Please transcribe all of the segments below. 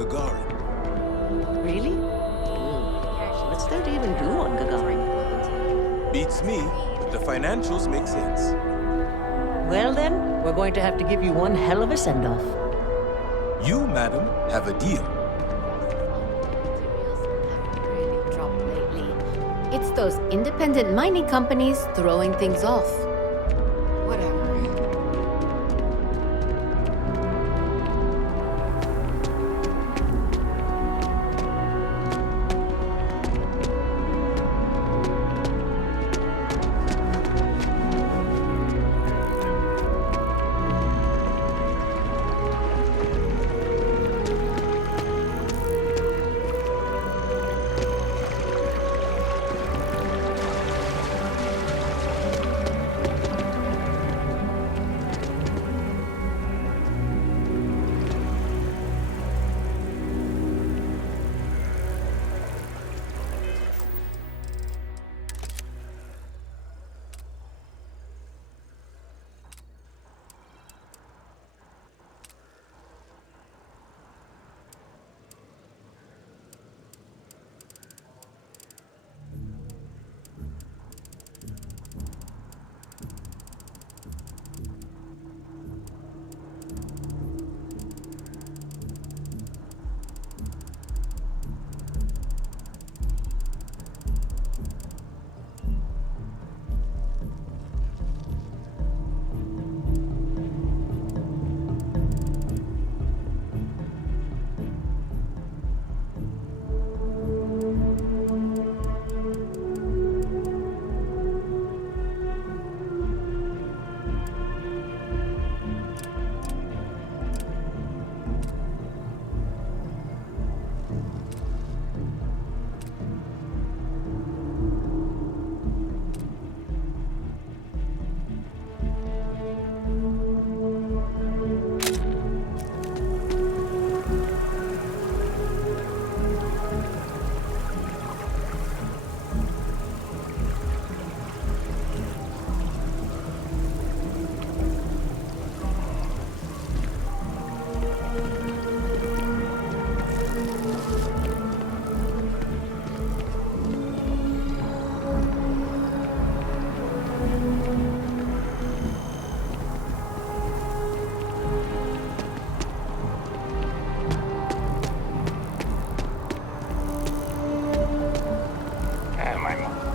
Gagarin. Really? What's there to even do on Gagarin? Beats me, but the financials make sense. Well then, we're going to have to give you one hell of a send-off. You, madam, have a deal. Really dropped lately. It's those independent mining companies throwing things off. Whatever.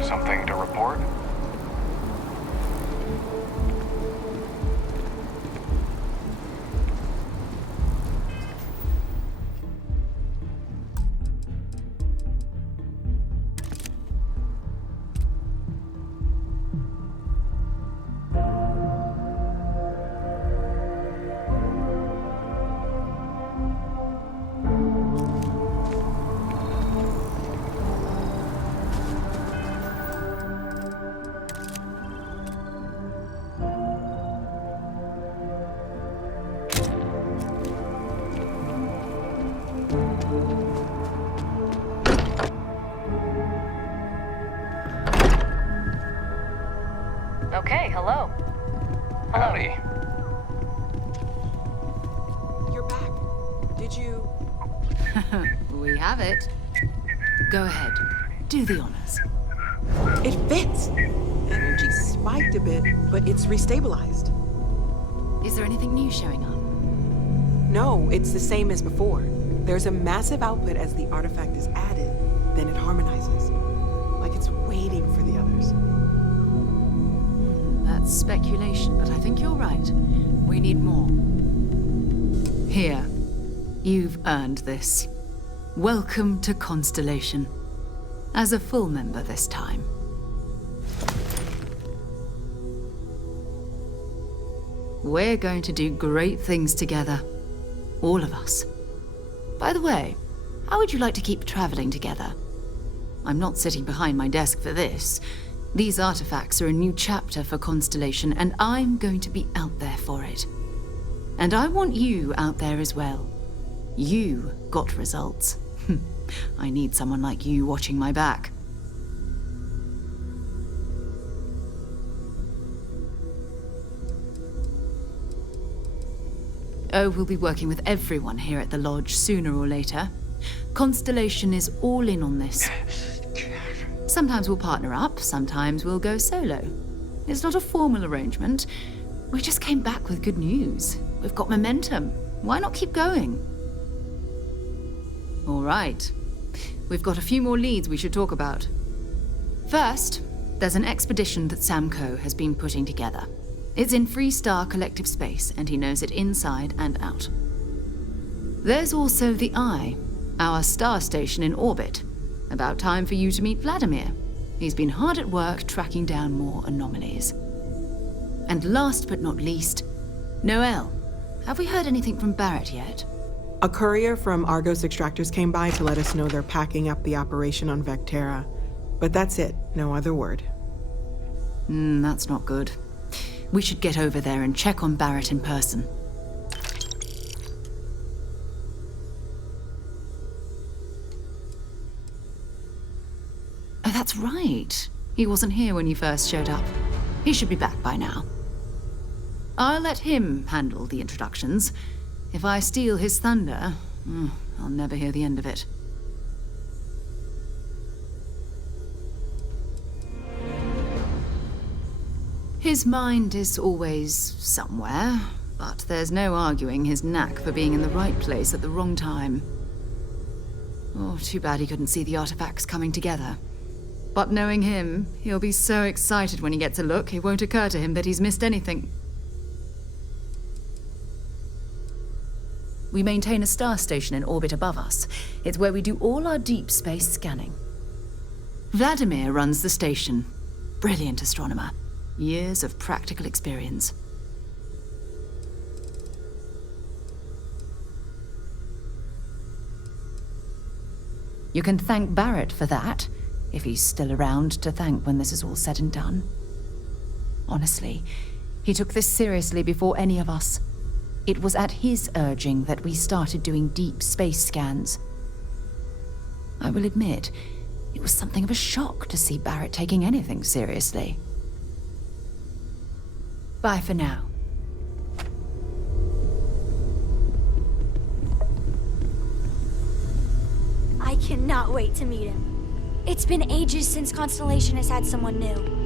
Something to report? Okay, hello. Howdy. You're back. Did you... We have it. Go ahead. Do the honors. It fits! Energy spiked a bit, but it's restabilized. Is there anything new showing up? No, it's the same as before. There's a massive output as the artifact is added, then it harmonizes. Like it's waiting for the others. That's speculation, but I think you're right. We need more. Here. You've earned this. Welcome to Constellation. As a full member this time. We're going to do great things together. All of us. By the way, how would you like to keep traveling together? I'm not sitting behind my desk for this. These artifacts are a new chapter for Constellation, and I'm going to be out there for it. And I want you out there as well. You got results. I need someone like you watching my back. Oh, we'll be working with everyone here at the lodge sooner or later. Constellation is all in on this. Sometimes we'll partner up, sometimes we'll go solo. It's not a formal arrangement. We just came back with good news. We've got momentum. Why not keep going? All right. We've got a few more leads we should talk about. First, there's an expedition that Samco has been putting together. It's in Freestar Collective Space, and he knows it inside and out. There's also the Eye, our star station in orbit. About time for you to meet Vladimir. He's been hard at work tracking down more anomalies. And last but not least, Noel. Have we heard anything from Barrett yet? A courier from Argos Extractors came by to let us know they're packing up the operation on Vectera. But that's it, no other word. That's not good. We should get over there and check on Barrett in person. Oh, that's right. He wasn't here when you first showed up. He should be back by now. I'll let him handle the introductions. If I steal his thunder, I'll never hear the end of it. His mind is always somewhere, but there's no arguing his knack for being in the right place at the wrong time. Oh, too bad he couldn't see the artifacts coming together. But knowing him, he'll be so excited when he gets a look, it won't occur to him that he's missed anything. We maintain a star station in orbit above us. It's where we do all our deep space scanning. Vladimir runs the station. Brilliant astronomer. Years of practical experience. You can thank Barrett for that, if he's still around to thank when this is all said and done. Honestly, he took this seriously before any of us. It was at his urging that we started doing deep space scans. I will admit, it was something of a shock to see Barrett taking anything seriously. Bye for now. I cannot wait to meet him. It's been ages since Constellation has had someone new.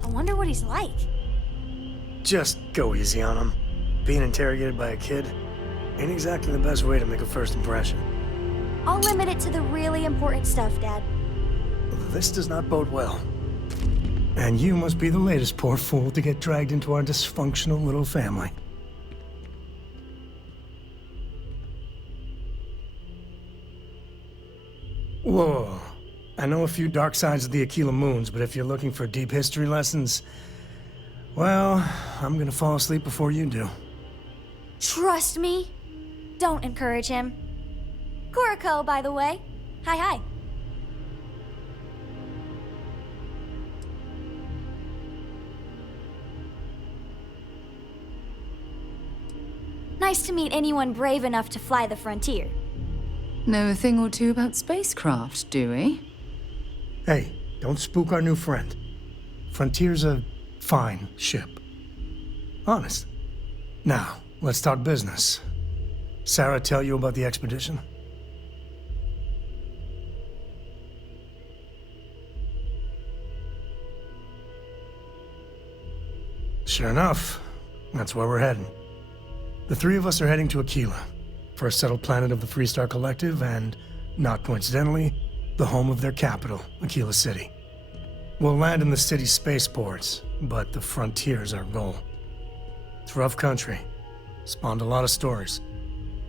I wonder what he's like. Just go easy on him. Being interrogated by a kid ain't exactly the best way to make a first impression. I'll limit it to the really important stuff, Dad. This does not bode well. And you must be the latest poor fool to get dragged into our dysfunctional little family. Whoa. I know a few dark sides of the Aquila Moons, but if you're looking for deep history lessons, well, I'm gonna fall asleep before you do. Trust me. Don't encourage him. Kuriko, by the way. Hi. Nice to meet anyone brave enough to fly the frontier. Know a thing or two about spacecraft, do we? Hey, don't spook our new friend. Frontier's a fine ship. Honest. Now, let's talk business. Sarah tell you about the expedition? Sure enough, that's where we're heading. The three of us are heading to Aquila, first settled planet of the Freestar Collective and, not coincidentally, the home of their capital, Aquila City. We'll land in the city's spaceports, but the frontier's our goal. It's rough country. Spawned a lot of stories.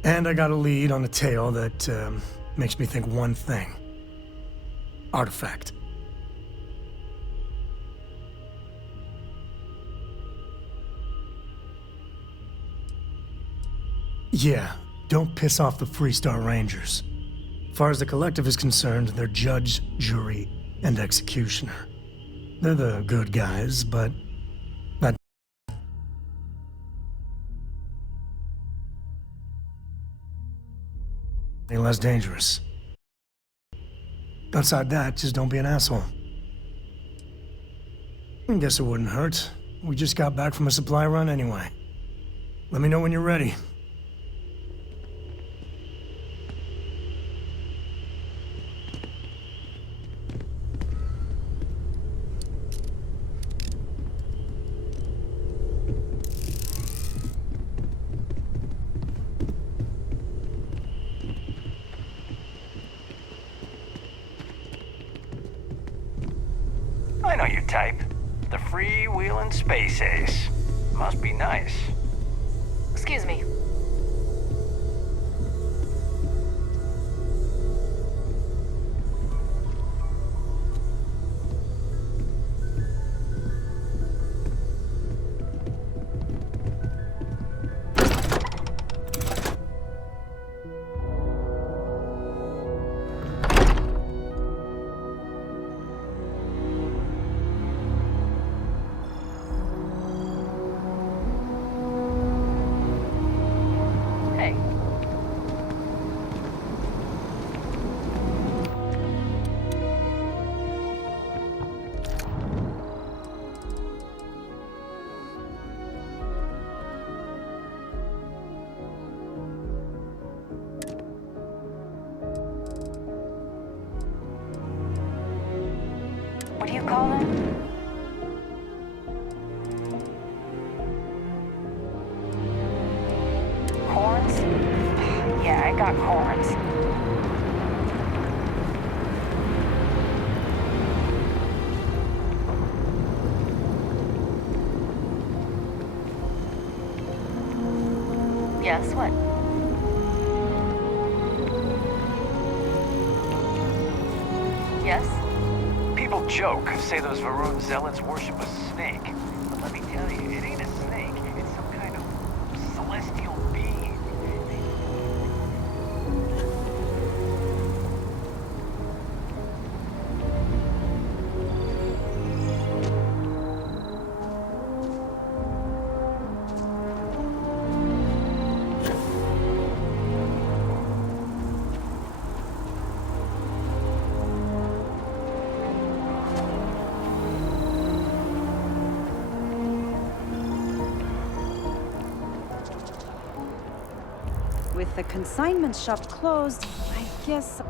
And I got a lead on a tale that makes me think one thing. Artifact. Yeah, don't piss off the Freestar Rangers. As far as the Collective is concerned, they're judge, jury, and executioner. They're the good guys, but that any less dangerous. Outside that, just don't be an asshole. I guess it wouldn't hurt. We just got back from a supply run anyway. Let me know when you're ready. I know your type. The freewheeling space ace. Must be nice. Excuse me. Hey. What do you call them? Corns? Yeah, I got corns. Yes, what? Yes? People joke, say those Varun zealots worship a snake. But let me tell you, it ain't a snake. It's some kind of celestial being. With the consignment shop closed, I guess...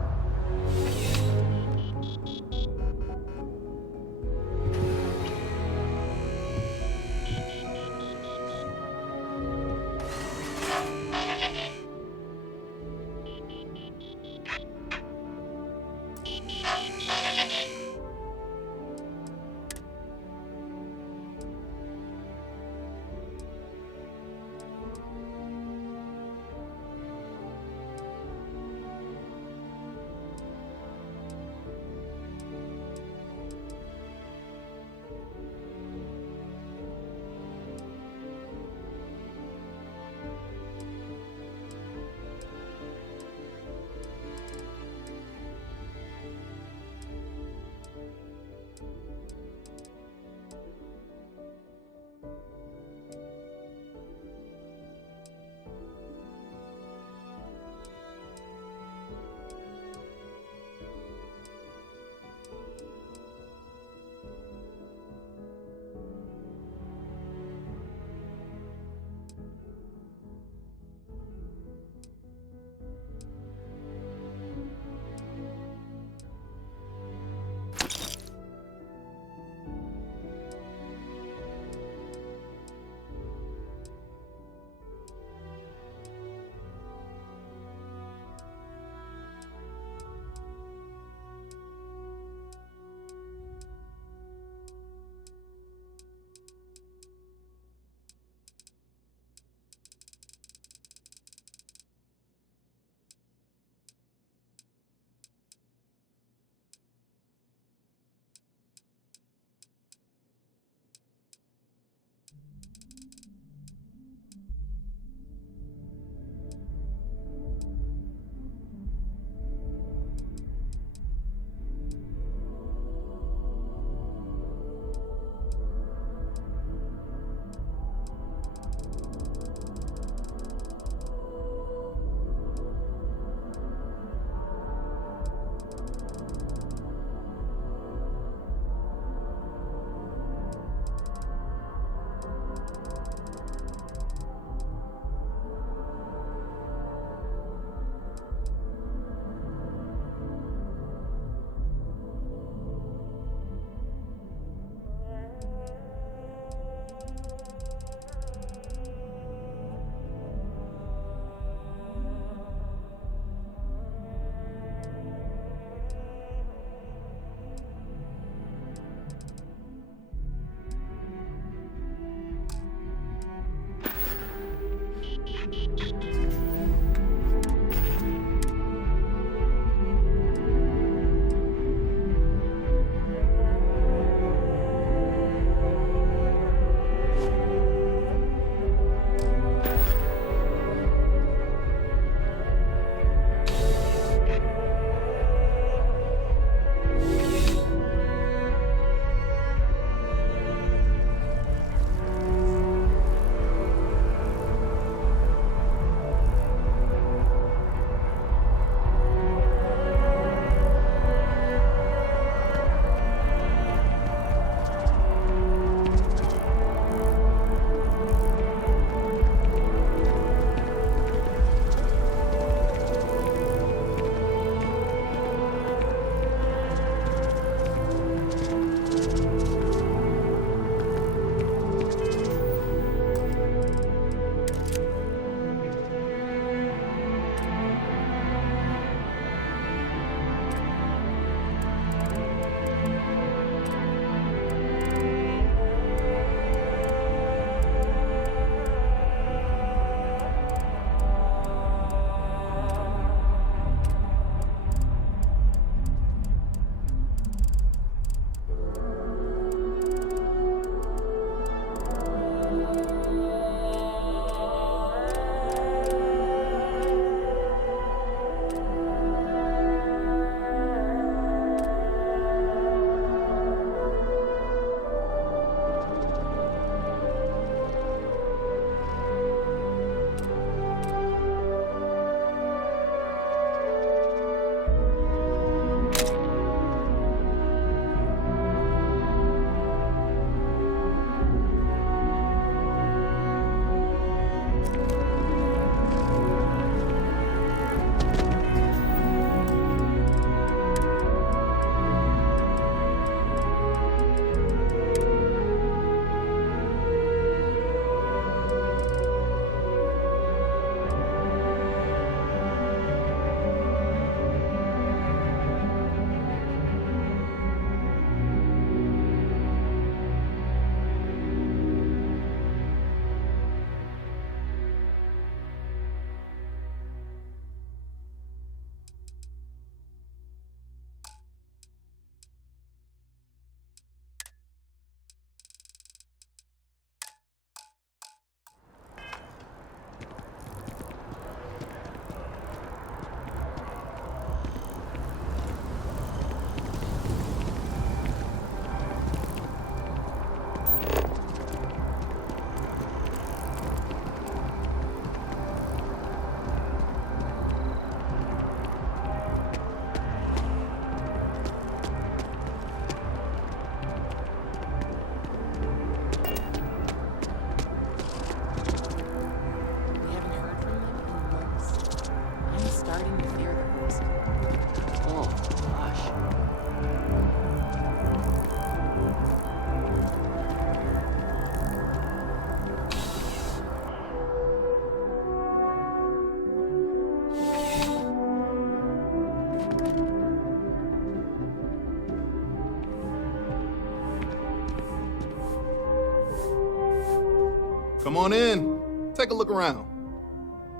on in. Take a look around.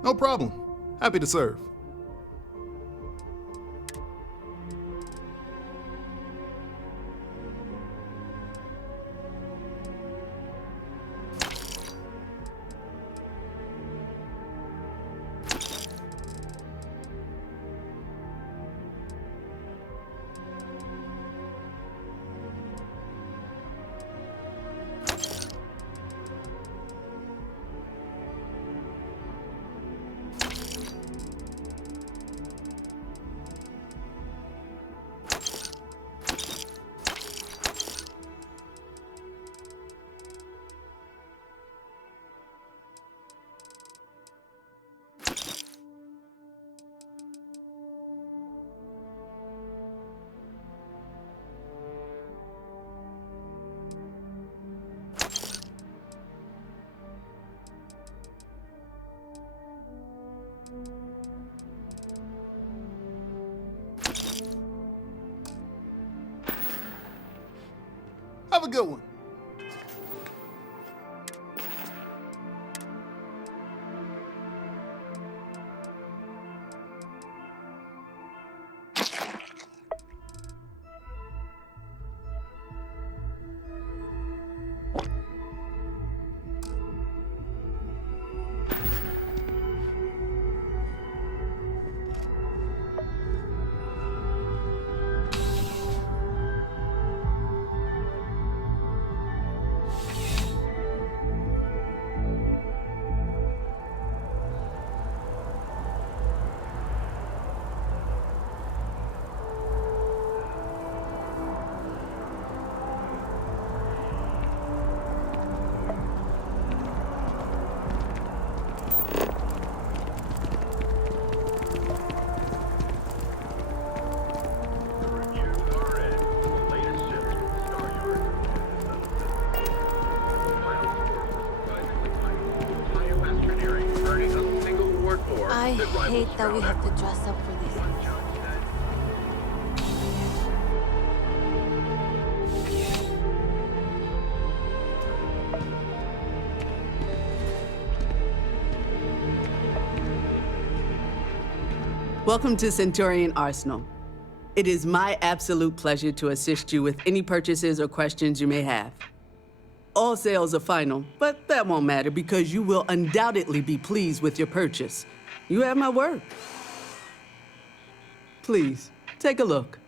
No problem. Happy to serve. Have a good one. I hate that we have to dress up for these. Welcome to Centurion Arsenal. It is my absolute pleasure to assist you with any purchases or questions you may have. All sales are final, but that won't matter because you will undoubtedly be pleased with your purchase. You have my word. Please, take a look.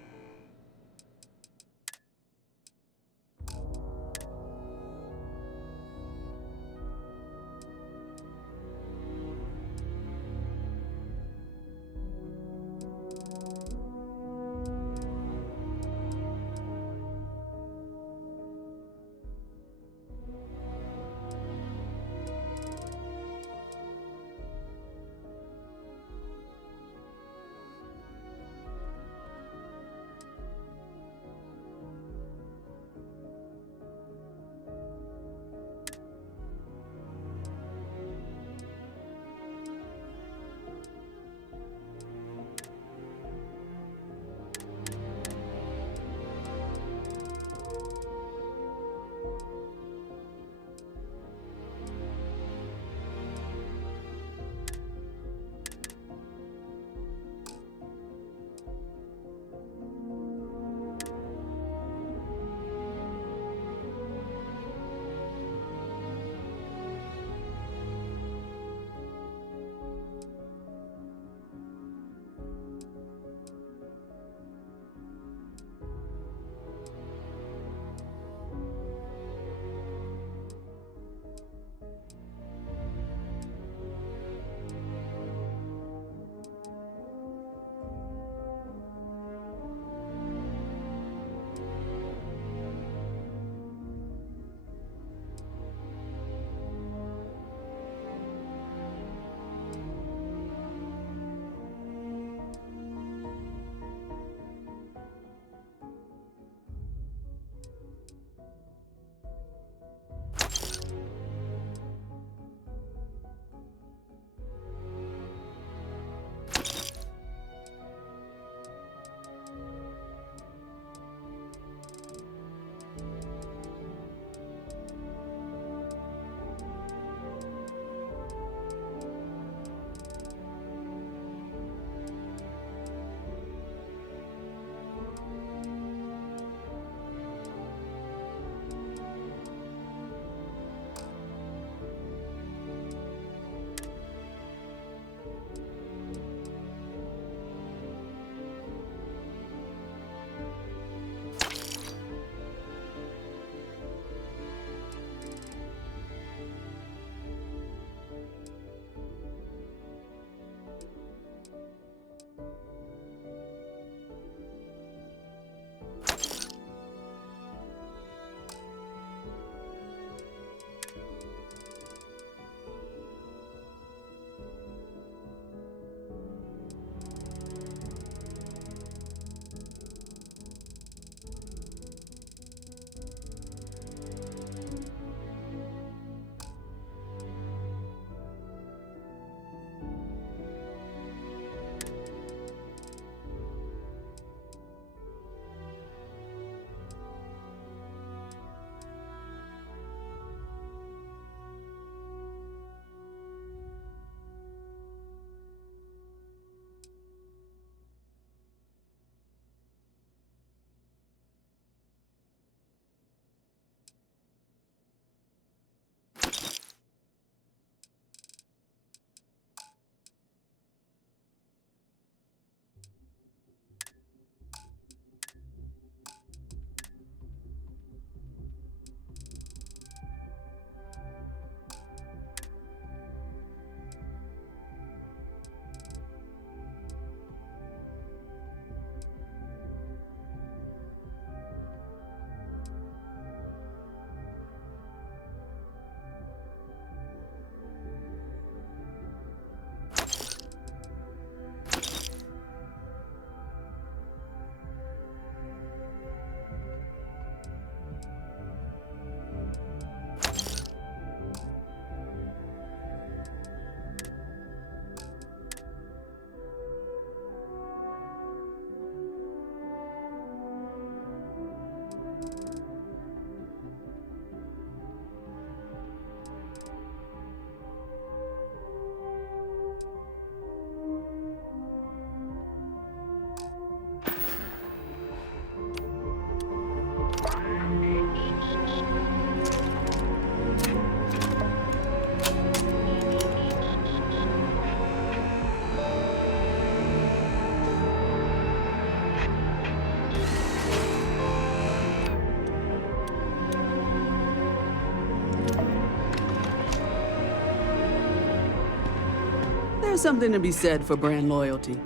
something to be said for brand loyalty.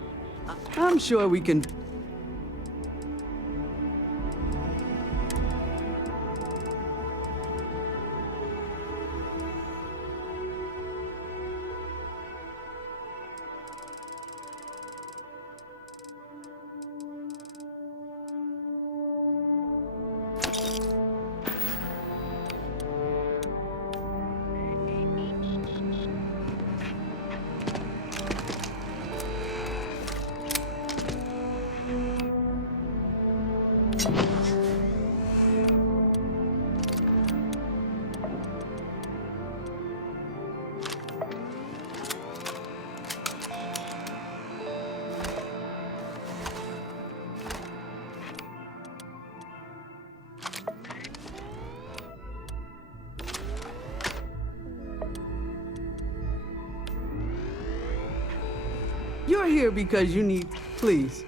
I'm sure we can... You're here because you need... Please.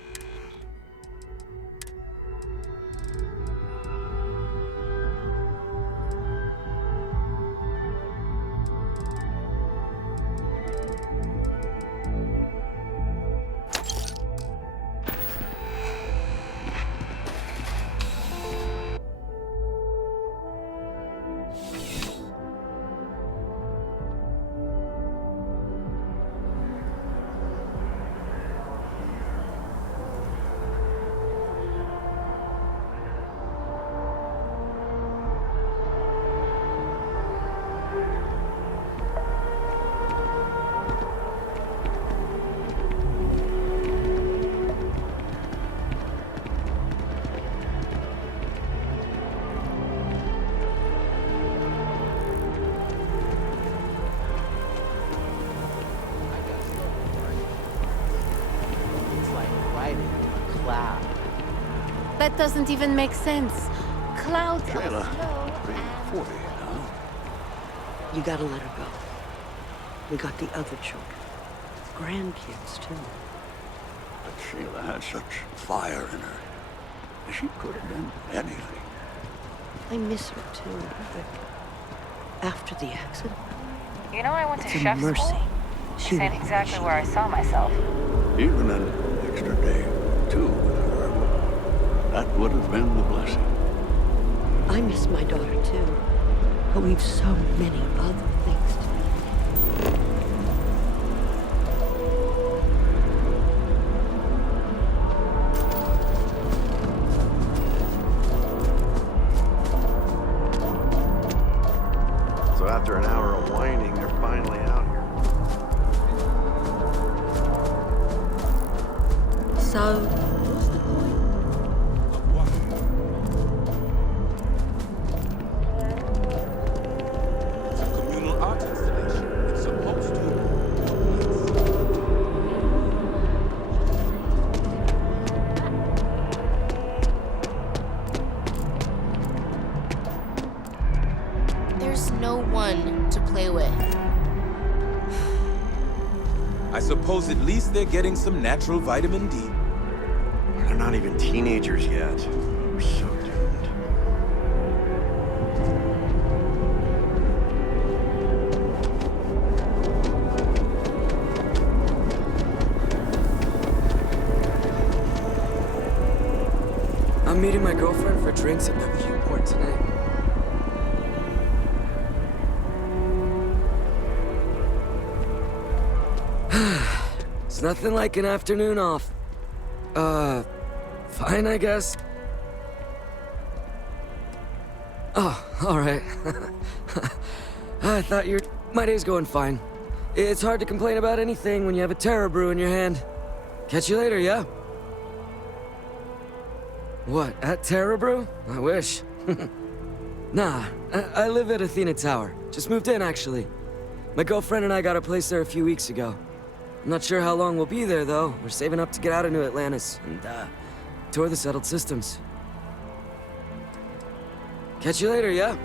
That doesn't even make sense. Clouds are Shayla, slow being and... 40, huh? You gotta let her go. We got the other children. Grandkids, too. But Shayla had such fire in her. She could have been anything. I miss her, too, Rick. After the accident. You know I went to It's a chef mercy. school? She This ain't really exactly was. where I saw myself. Even an extra day, too, with her. That would have been the blessing. I miss my daughter, too. But we've so many other things to do. So after an hour of whining, they're finally out here. So, what's the point? It's a communal art installation. It's supposed to... There's no one to play with. I suppose at least they're getting some natural vitamin D. They're not even teenagers yet. We're so doomed. I'm meeting my girlfriend for drinks at the Viewport tonight. It's nothing like an afternoon off. Fine, I guess. Oh, alright. I thought my day's going fine. It's hard to complain about anything when you have a Terror Brew in your hand. Catch you later, yeah? What, at Terror Brew? I wish. Nah, I live at Athena Tower. Just moved in, actually. My girlfriend and I got a place there a few weeks ago. I'm not sure how long we'll be there, though. We're saving up to get out of New Atlantis and, tour the settled systems. Catch you later, yeah?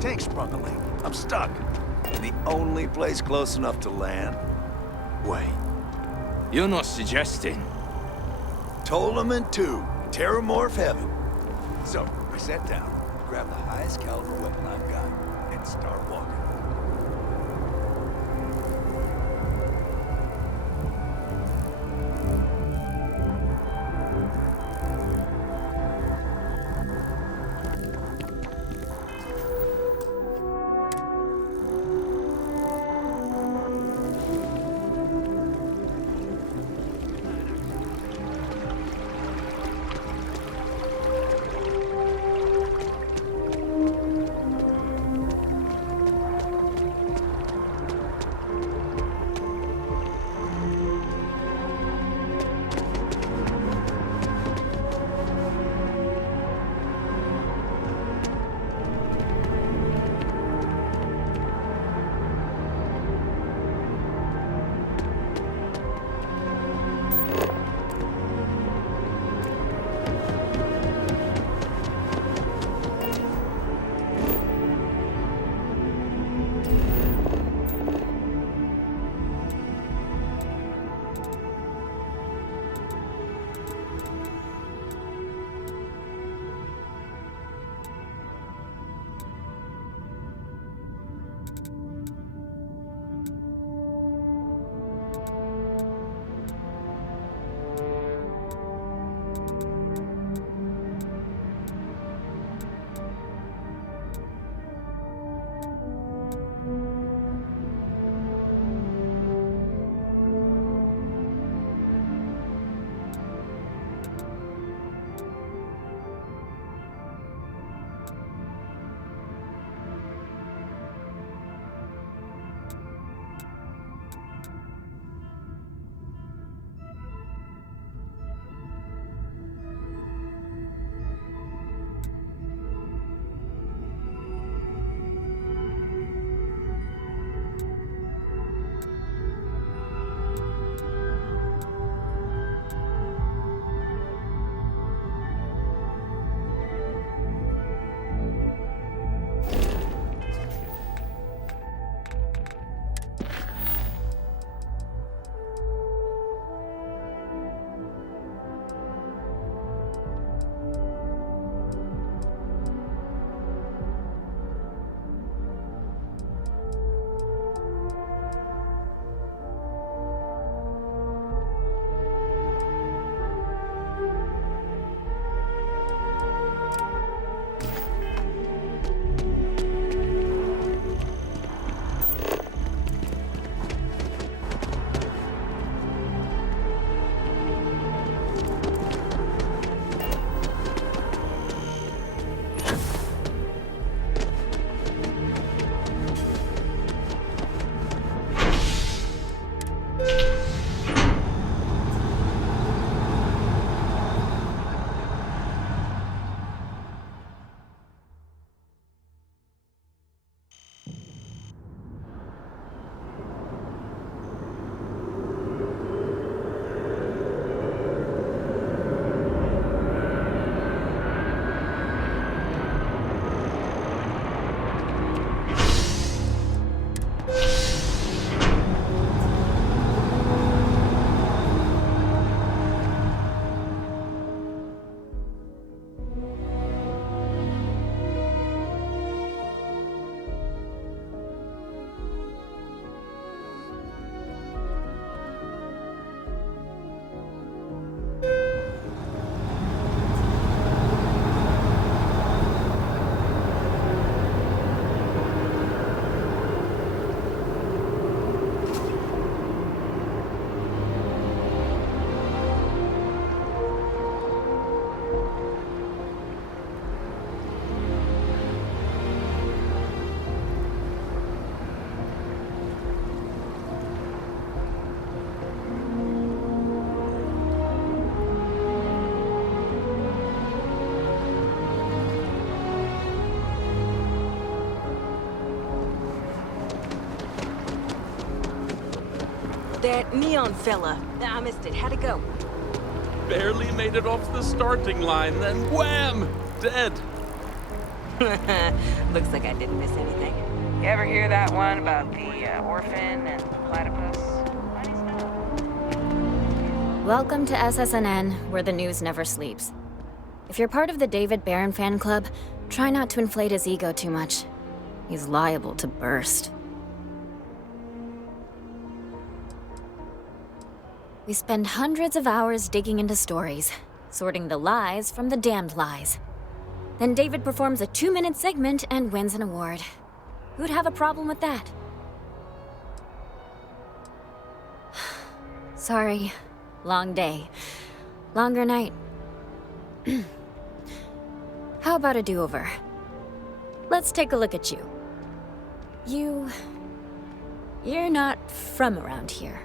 tank's sprung a leak. I'm stuck. And the only place close enough to land? Wait. You're not suggesting... Tolman 2, Terramorph Heaven. So, I sat down, grabbed the highest caliber weapon I've got, and start walking. That neon fella. I missed it. How'd it go? Barely made it off the starting line, then wham! Dead. Looks like I didn't miss anything. You ever hear that one about the orphan and the platypus? Welcome to SSNN, where the news never sleeps. If you're part of the David Barron fan club, try not to inflate his ego too much. He's liable to burst. We spend hundreds of hours digging into stories, sorting the lies from the damned lies. Then David performs a 2-minute segment and wins an award. Who'd have a problem with that? Sorry. Long day. Longer night. How about a do-over? Let's take a look at you. You're not from around here.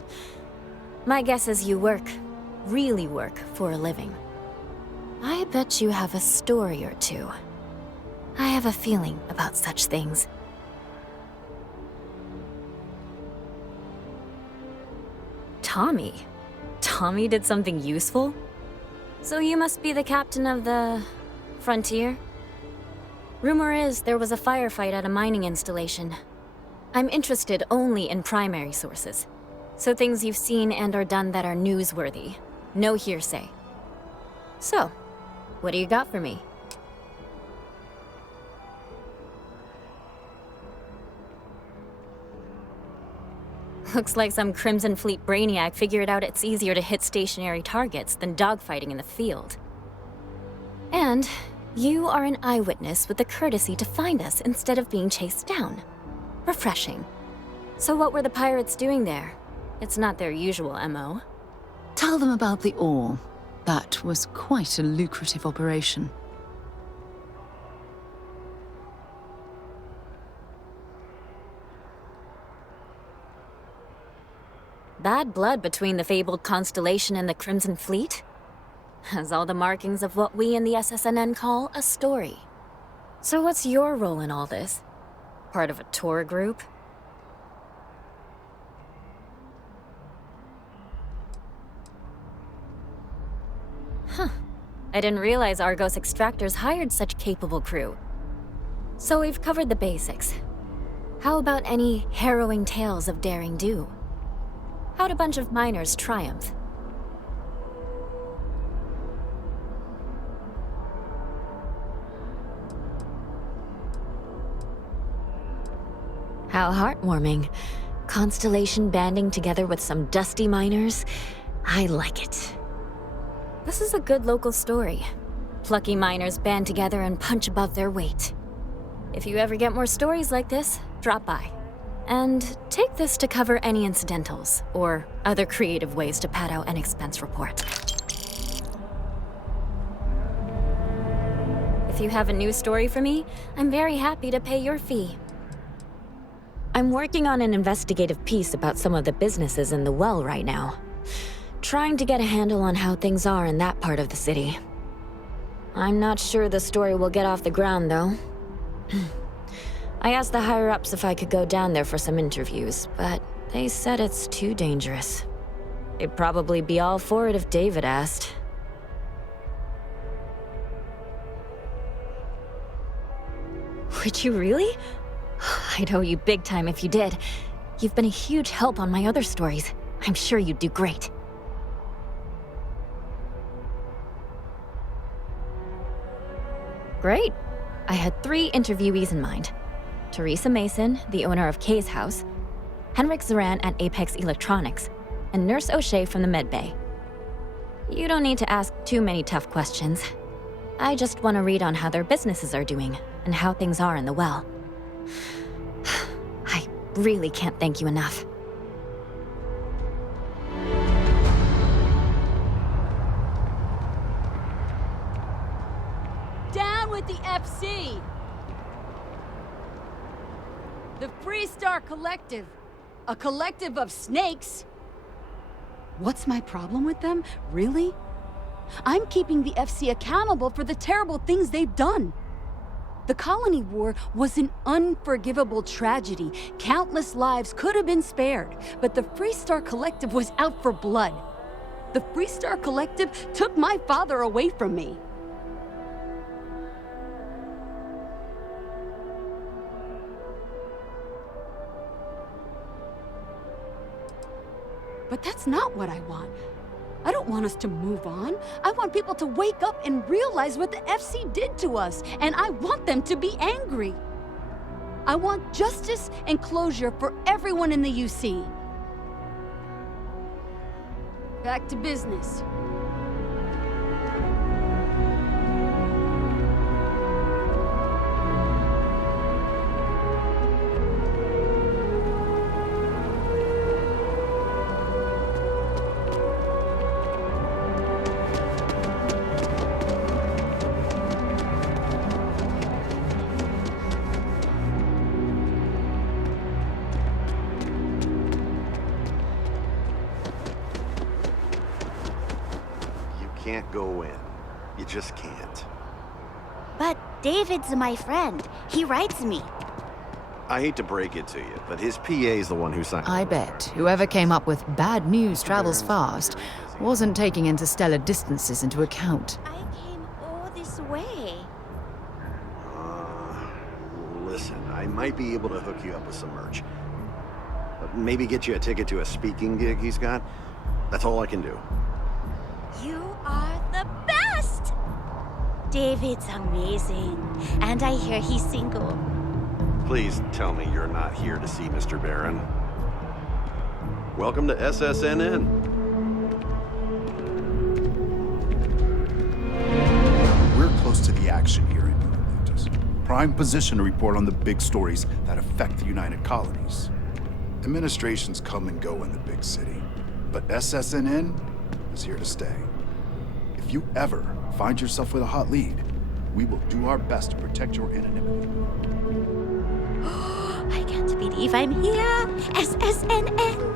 My guess is you work, really work, for a living. I bet you have a story or two. I have a feeling about such things. Tommy? Tommy did something useful? So you must be the captain of the... Frontier? Rumor is there was a firefight at a mining installation. I'm interested only in primary sources. So things you've seen and or done that are newsworthy. No hearsay. So, what do you got for me? Looks like some Crimson Fleet brainiac figured out it's easier to hit stationary targets than dogfighting in the field. And you are an eyewitness with the courtesy to find us instead of being chased down. Refreshing. So what were the pirates doing there? It's not their usual MO. Tell them about the ore. That was quite a lucrative operation. Bad blood between the fabled Constellation and the Crimson Fleet? Has all the markings of what we in the SSNN call a story. So what's your role in all this? Part of a tour group? Huh. I didn't realize Argos Extractors hired such capable crew. So we've covered the basics. How about any harrowing tales of daring do? How'd a bunch of miners triumph? How heartwarming. Constellation banding together with some dusty miners. I like it. This is a good local story. Plucky miners band together and punch above their weight. If you ever get more stories like this, drop by. And take this to cover any incidentals, or other creative ways to pad out an expense report. If you have a new story for me, I'm very happy to pay your fee. I'm working on an investigative piece about some of the businesses in the well right now. Trying to get a handle on how things are in that part of the city. I'm not sure the story will get off the ground, though. I asked the higher-ups if I could go down there for some interviews, but they said it's too dangerous. They'd probably be all for it if David asked. Would you really? I'd owe you big time if you did. You've been a huge help on my other stories. I'm sure you'd do great. Great. I had 3 interviewees in mind. Teresa Mason, the owner of Kay's house, Henrik Zoran at Apex Electronics, and Nurse O'Shea from the medbay. You don't need to ask too many tough questions. I just want to read on how their businesses are doing, and how things are in the well. I really can't thank you enough. Down with the FC! The Freestar Collective. A collective of snakes. What's my problem with them? Really? I'm keeping the FC accountable for the terrible things they've done. The Colony War was an unforgivable tragedy. Countless lives could have been spared, but the Freestar Collective was out for blood. The Freestar Collective took my father away from me. But that's not what I want. I don't want us to move on. I want people to wake up and realize what the FC did to us, and I want them to be angry. I want justice and closure for everyone in the UC. Back to business. Can't go in. You just can't. But David's my friend. He writes me. I hate to break it to you, but his PA's the one who signed. I bet whoever came up with bad news travels fast wasn't taking interstellar distances into account. I came all this way. Listen, I might be able to hook you up with some merch. Maybe get you a ticket to a speaking gig he's got. That's all I can do. You are the best! David's amazing. And I hear he's single. Please tell me you're not here to see Mr. Barron. Welcome to SSNN. We're close to the action here in New Atlantis. Prime position to report on the big stories that affect the United Colonies. Administrations come and go in the big city, but SSNN is here to stay. If you ever find yourself with a hot lead, we will do our best to protect your anonymity. I can't believe I'm here! SSNN!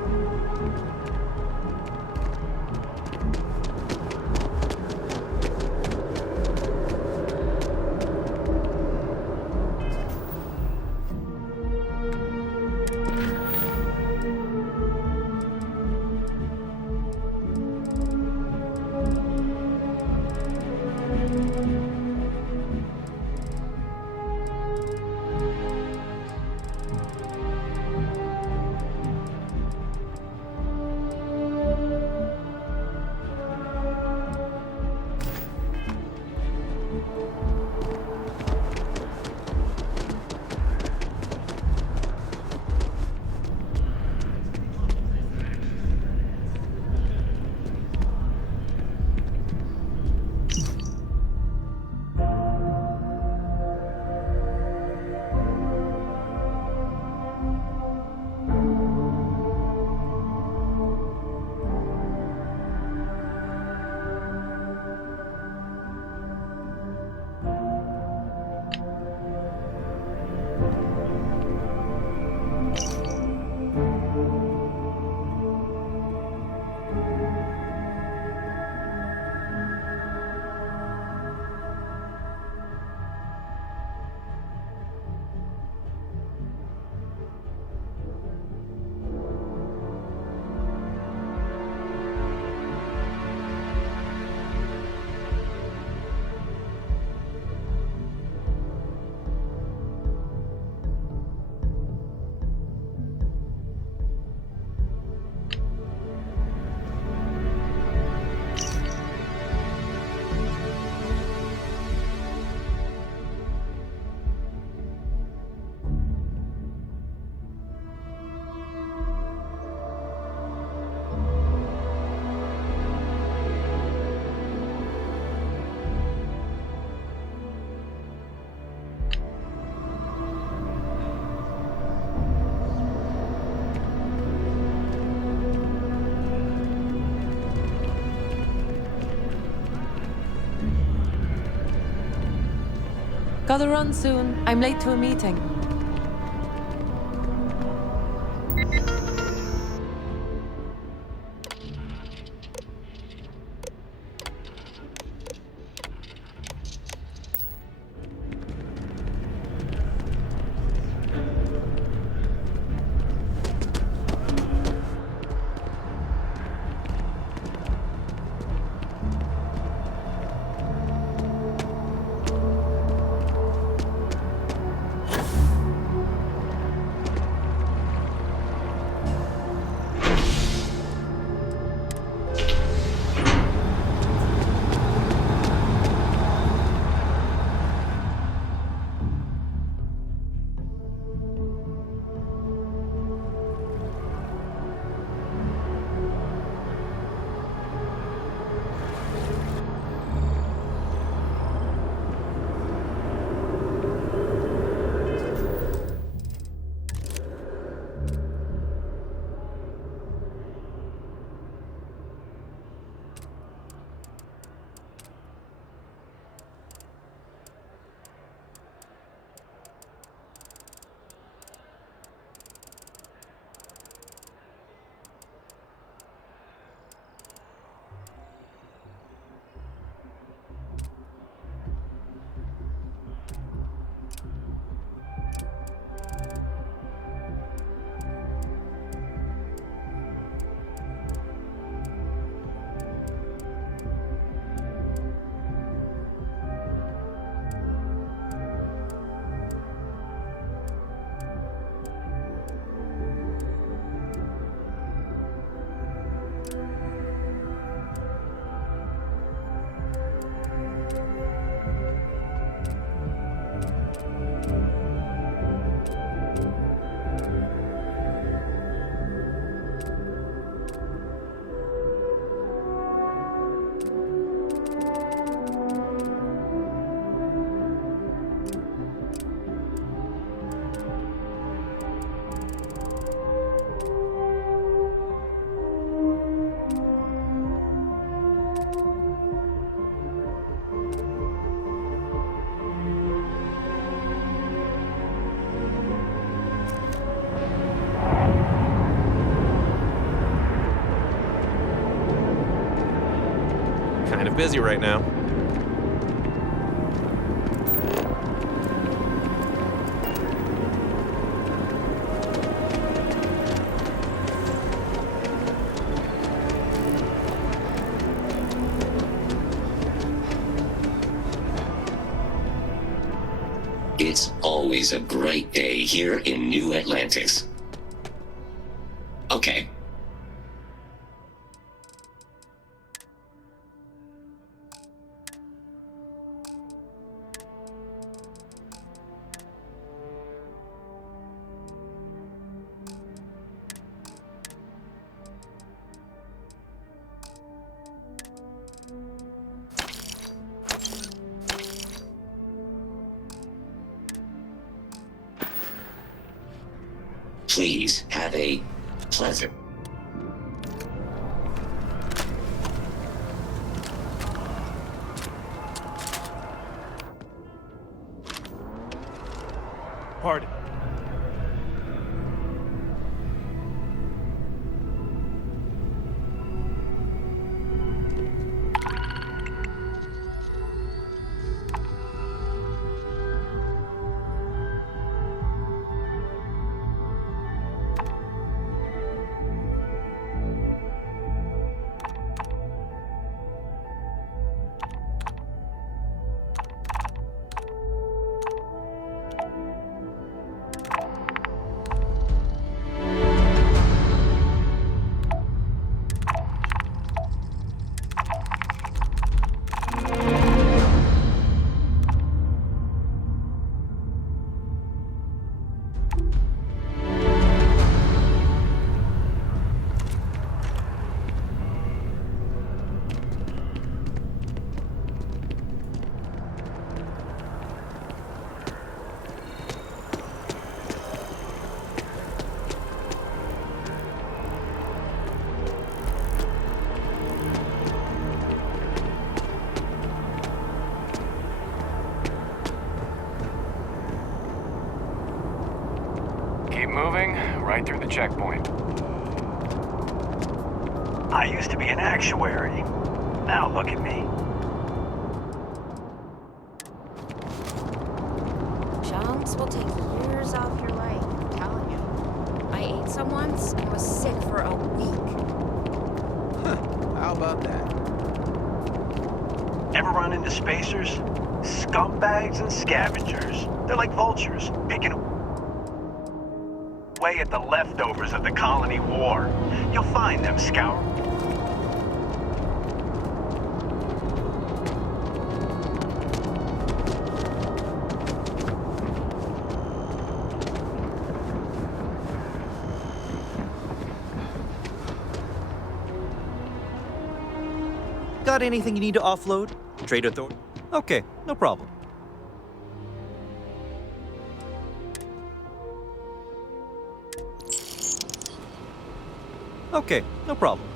Gotta run soon. I'm late to a meeting. kind of busy right now. It's always a great day here in New Atlantis. Okay. Please have a pleasant. Pardon. Keep moving, right through the checkpoint. I used to be an actuary. Now look at me. Chunks will take years off your life, I'm telling you. I ate some once and was sick for a week. How about that? Ever run into spacers? Scumbags and scavengers. They're like vultures, picking away at the leftovers of the colony war. You'll find them, Scout. Got anything you need to offload? Trade authority? Okay, no problem. Okay, no problem.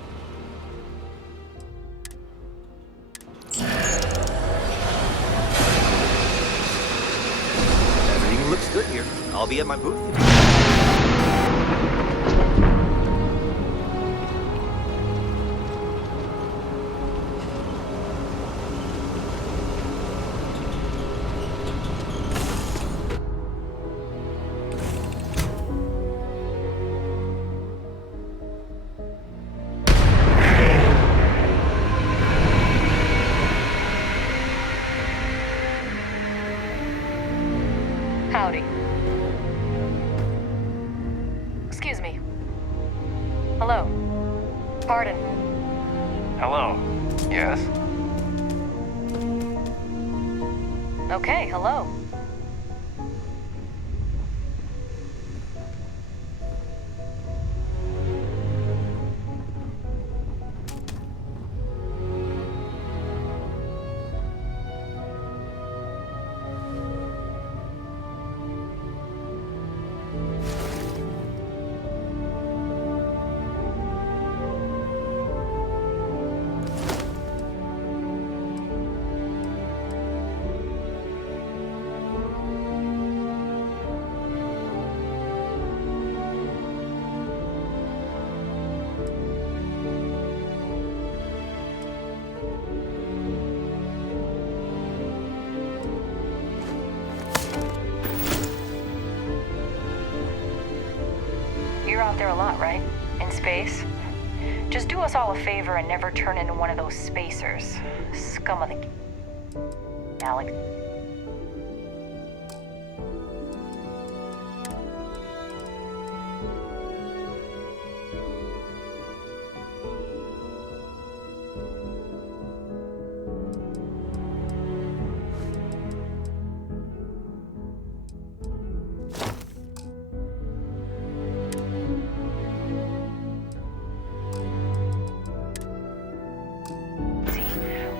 Everything looks good here. I'll be at my booth. Howdy. Excuse me. Hello. Pardon. Hello. Yes? Okay, hello. out there a lot, right? In space? Just do us all a favor and never turn into one of those spacers. Scum of the galaxy.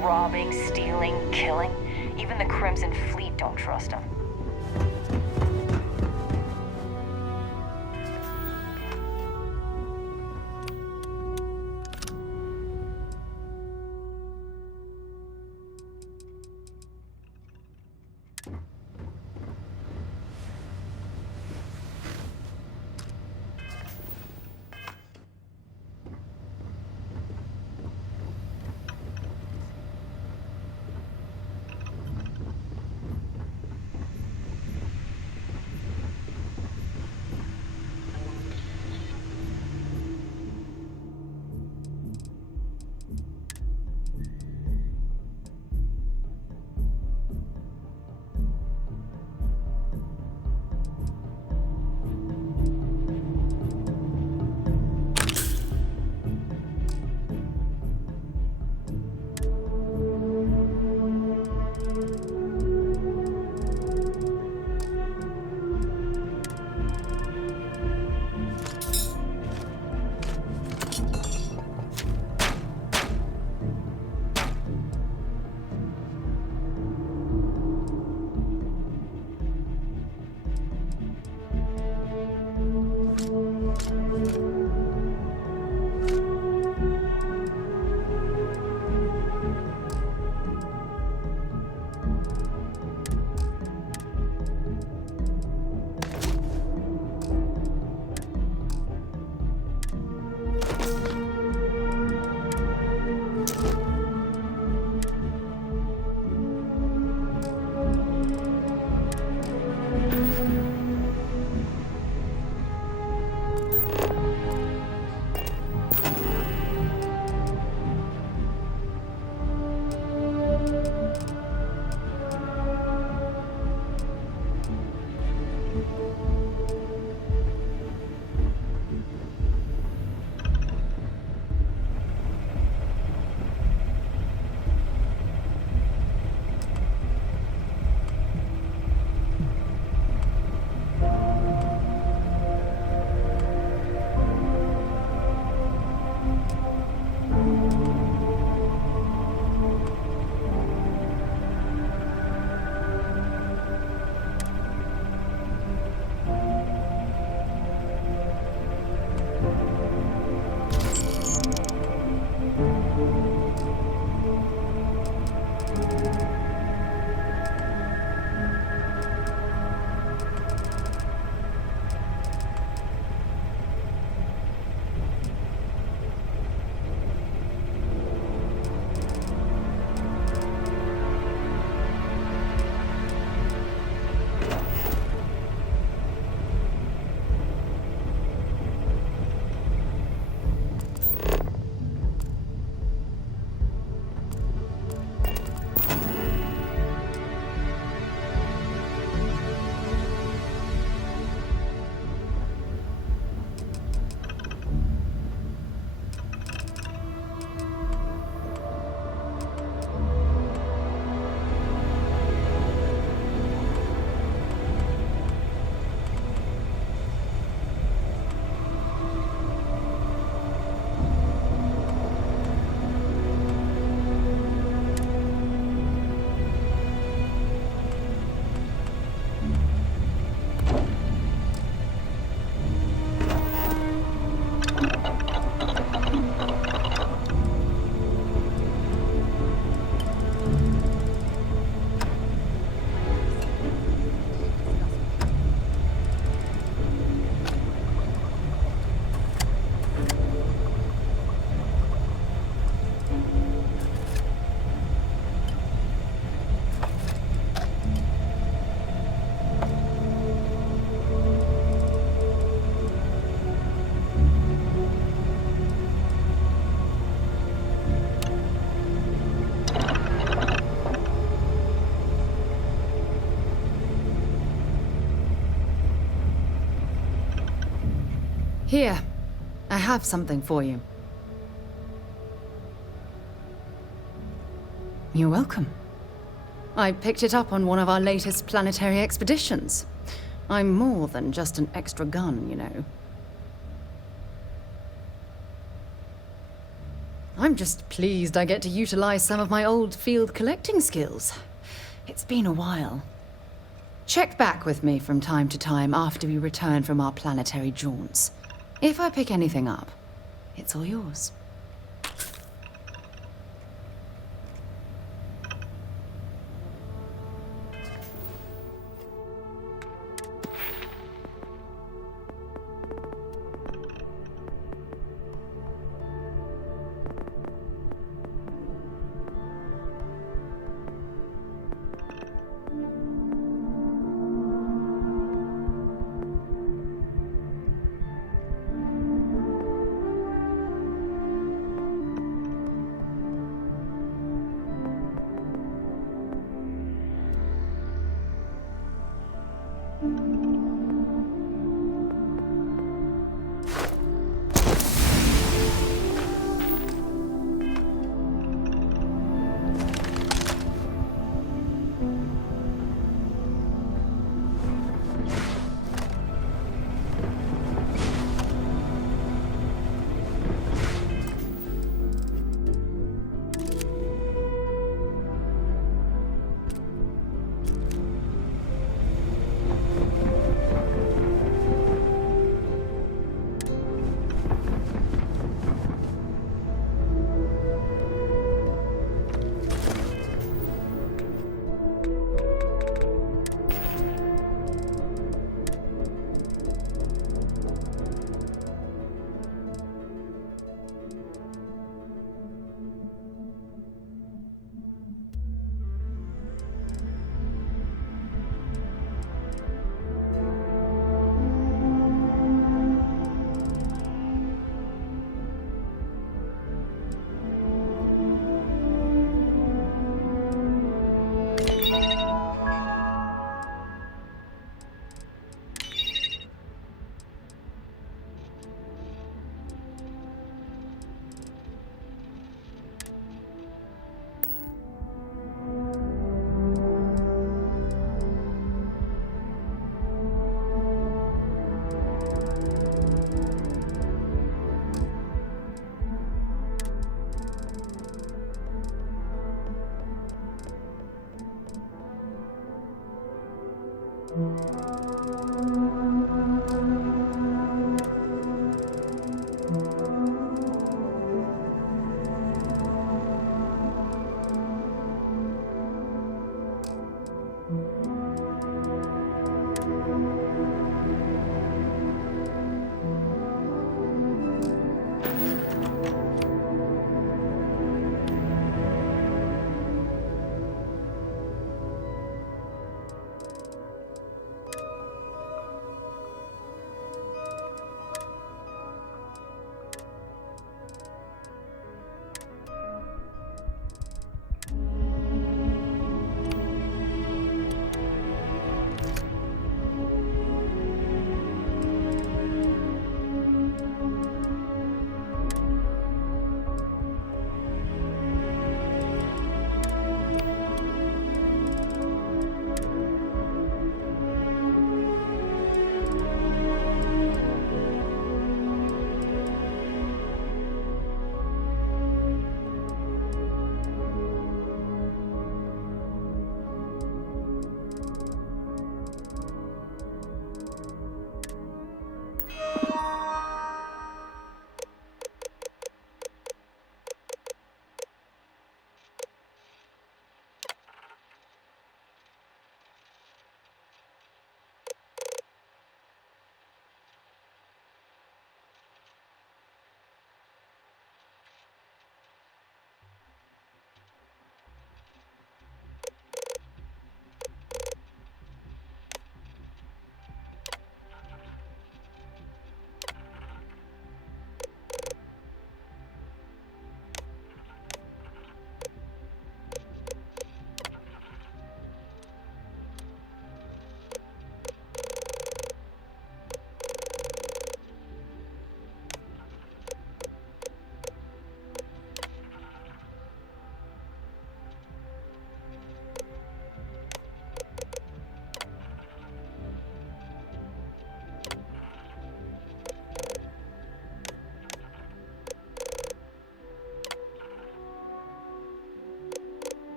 Robbing, stealing, killing. Even the Crimson Fleet don't trust him. Here, I have something for you. You're welcome. I picked it up on one of our latest planetary expeditions. I'm more than just an extra gun, you know. I'm just pleased I get to utilize some of my old field collecting skills. It's been a while. Check back with me from time to time after we return from our planetary jaunts. If I pick anything up, it's all yours.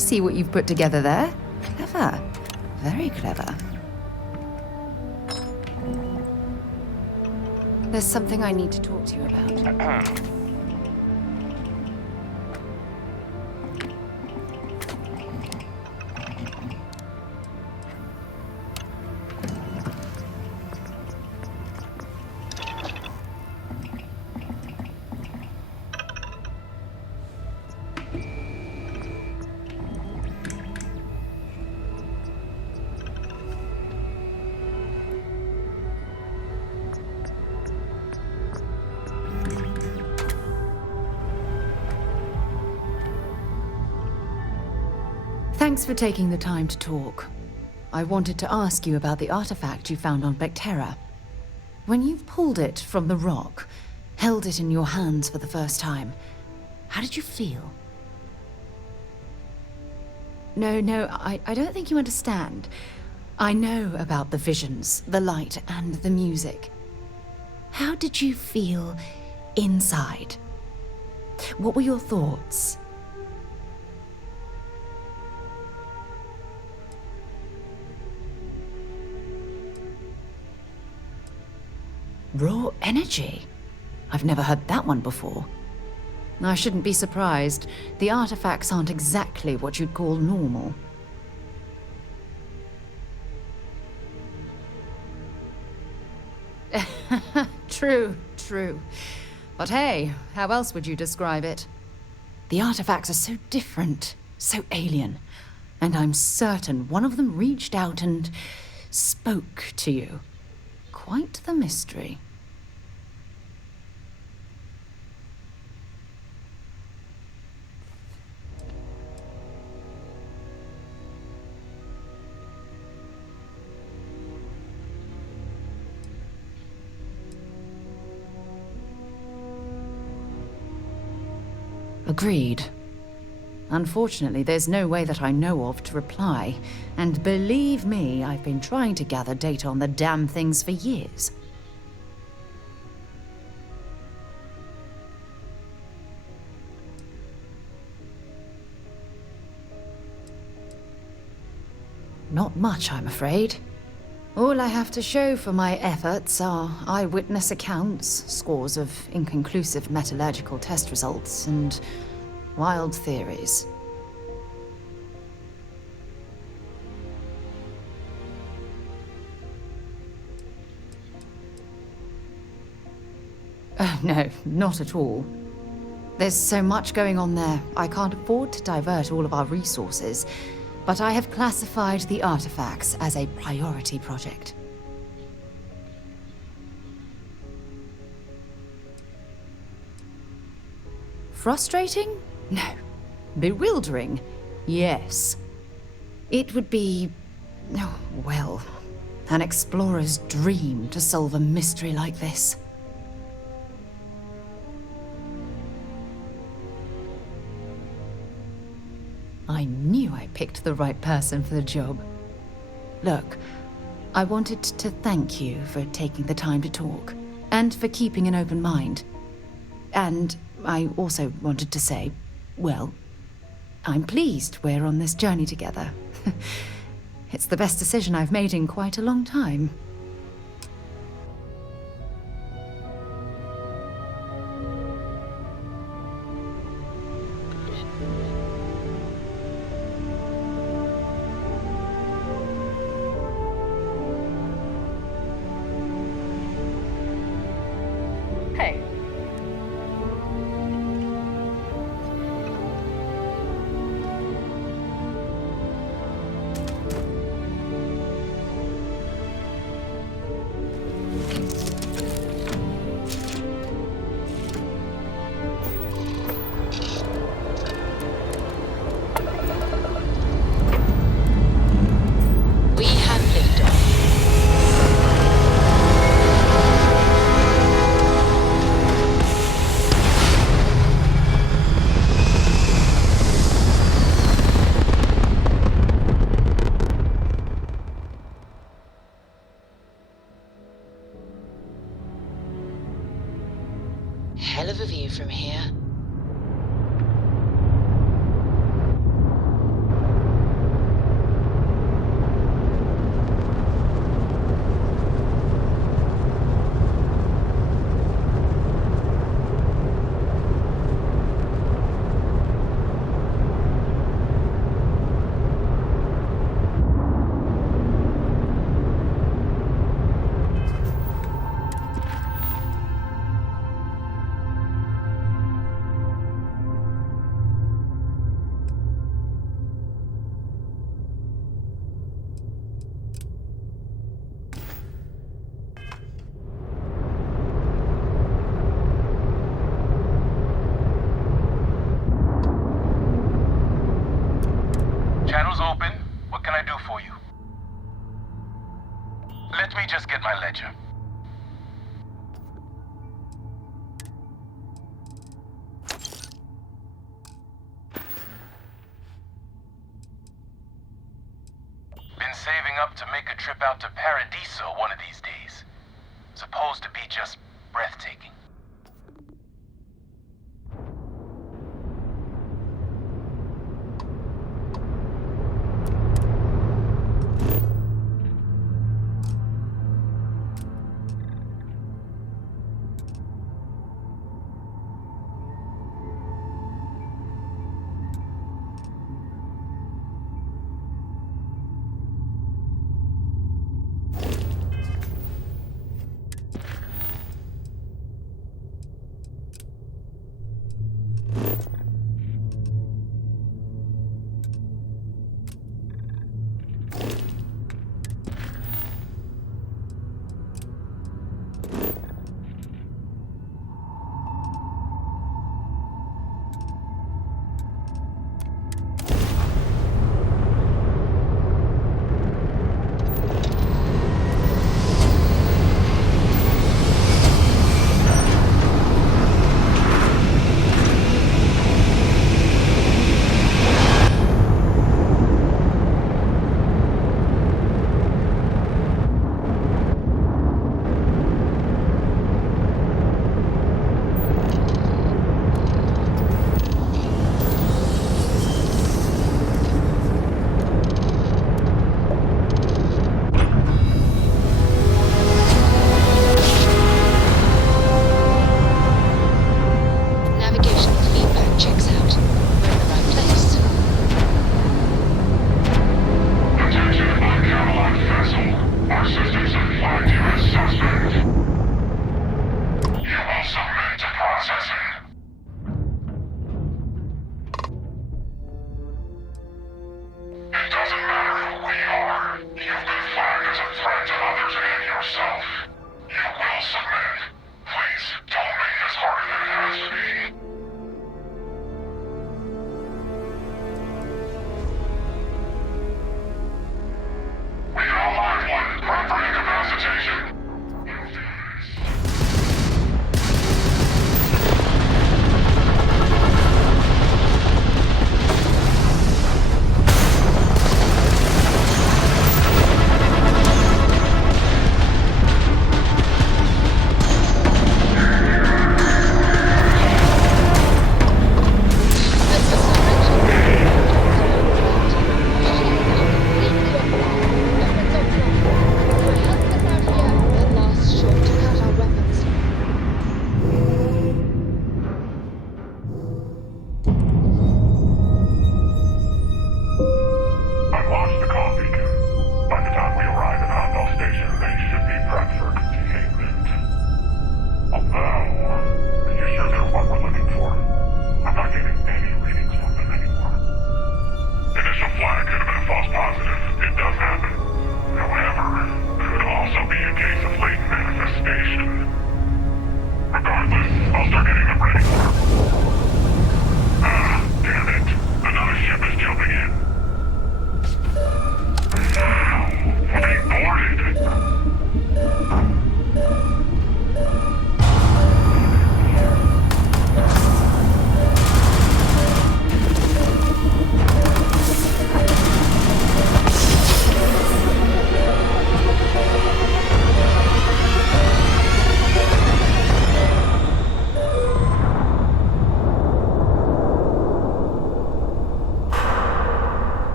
see what you've put together there. Clever. Very clever. There's something I need to talk to you about. Thanks for taking the time to talk. I wanted to ask you about the artifact you found on Vectera. When you pulled it from the rock, held it in your hands for the first time, how did you feel? No, I don't think you understand. I know about the visions, the light, and the music. How did you feel inside? What were your thoughts? Raw energy? I've never heard that one before. I shouldn't be surprised. The artifacts aren't exactly what you'd call normal. True. But hey, how else would you describe it? The artifacts are so different, so alien, and I'm certain one of them reached out and spoke to you. Quite the mystery. Agreed. Unfortunately, there's no way that I know of to reply. And believe me, I've been trying to gather data on the damn things for years. Not much, I'm afraid. All I have to show for my efforts are eyewitness accounts, scores of inconclusive metallurgical test results, and wild theories. Oh, no, not at all. There's so much going on there, I can't afford to divert all of our resources, but I have classified the artifacts as a priority project. Frustrating? No. Bewildering? Yes. It would be, oh, well, an explorer's dream to solve a mystery like this. I knew I picked the right person for the job. Look, I wanted to thank you for taking the time to talk, and for keeping an open mind. And I also wanted to say, well, I'm pleased we're on this journey together. It's the best decision I've made in quite a long time. Hey. We have liftoff. Hell of a view from here. Let me just get my ledger. Been saving up to make a trip out to Paradiso one of these days. Supposed to be just breathtaking.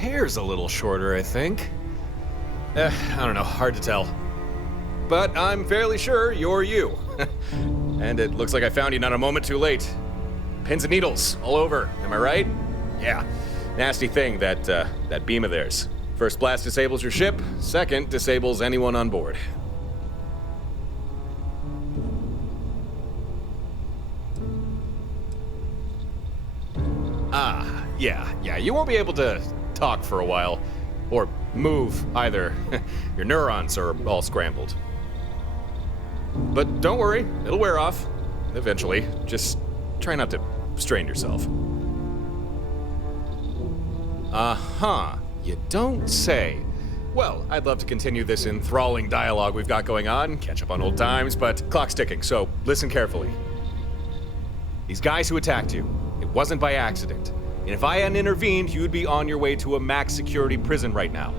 Hair's a little shorter, I think. I don't know, hard to tell. But I'm fairly sure you're you. And it looks like I found you not a moment too late. Pins and needles all over, am I right? Yeah, nasty thing, that beam of theirs. First blast disables your ship, second disables anyone on board. Yeah, you won't be able to talk for a while. Or move, either. Your neurons are all scrambled. But don't worry, it'll wear off. Eventually. Just try not to strain yourself. Uh-huh. You don't say. Well, I'd love to continue this enthralling dialogue we've got going on, catch up on old times, but clock's ticking, so listen carefully. These guys who attacked you, it wasn't by accident. And if I hadn't intervened, you'd be on your way to a max security prison right now.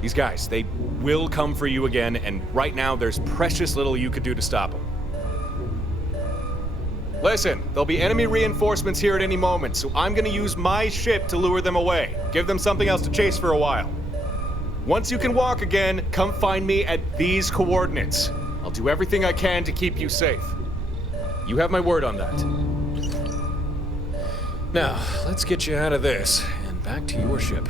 These guys, they will come for you again, and right now there's precious little you could do to stop them. Listen, there'll be enemy reinforcements here at any moment, so I'm gonna use my ship to lure them away. Give them something else to chase for a while. Once you can walk again, come find me at these coordinates. I'll do everything I can to keep you safe. You have my word on that. Now, let's get you out of this and back to your ship.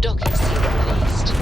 Docking seal released.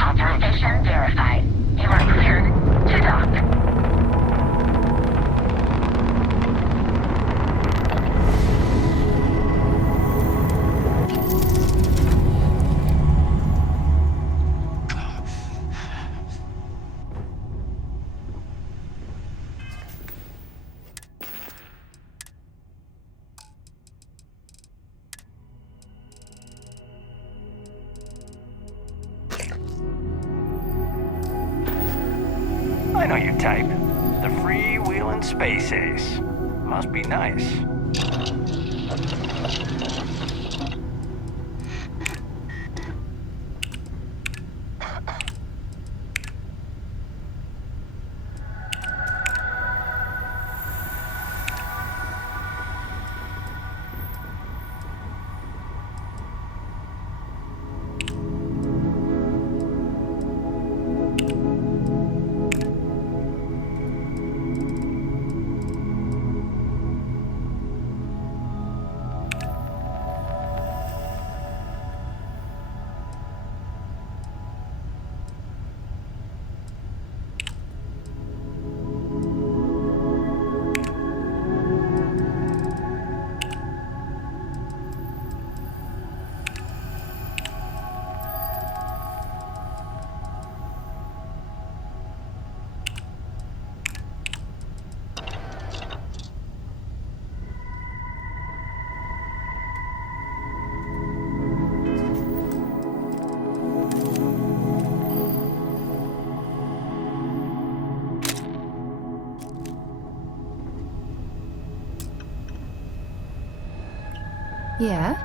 Authorization verified. You are cleared to dock. I know your type. The free-wheeling space ace. Must be nice. Yeah?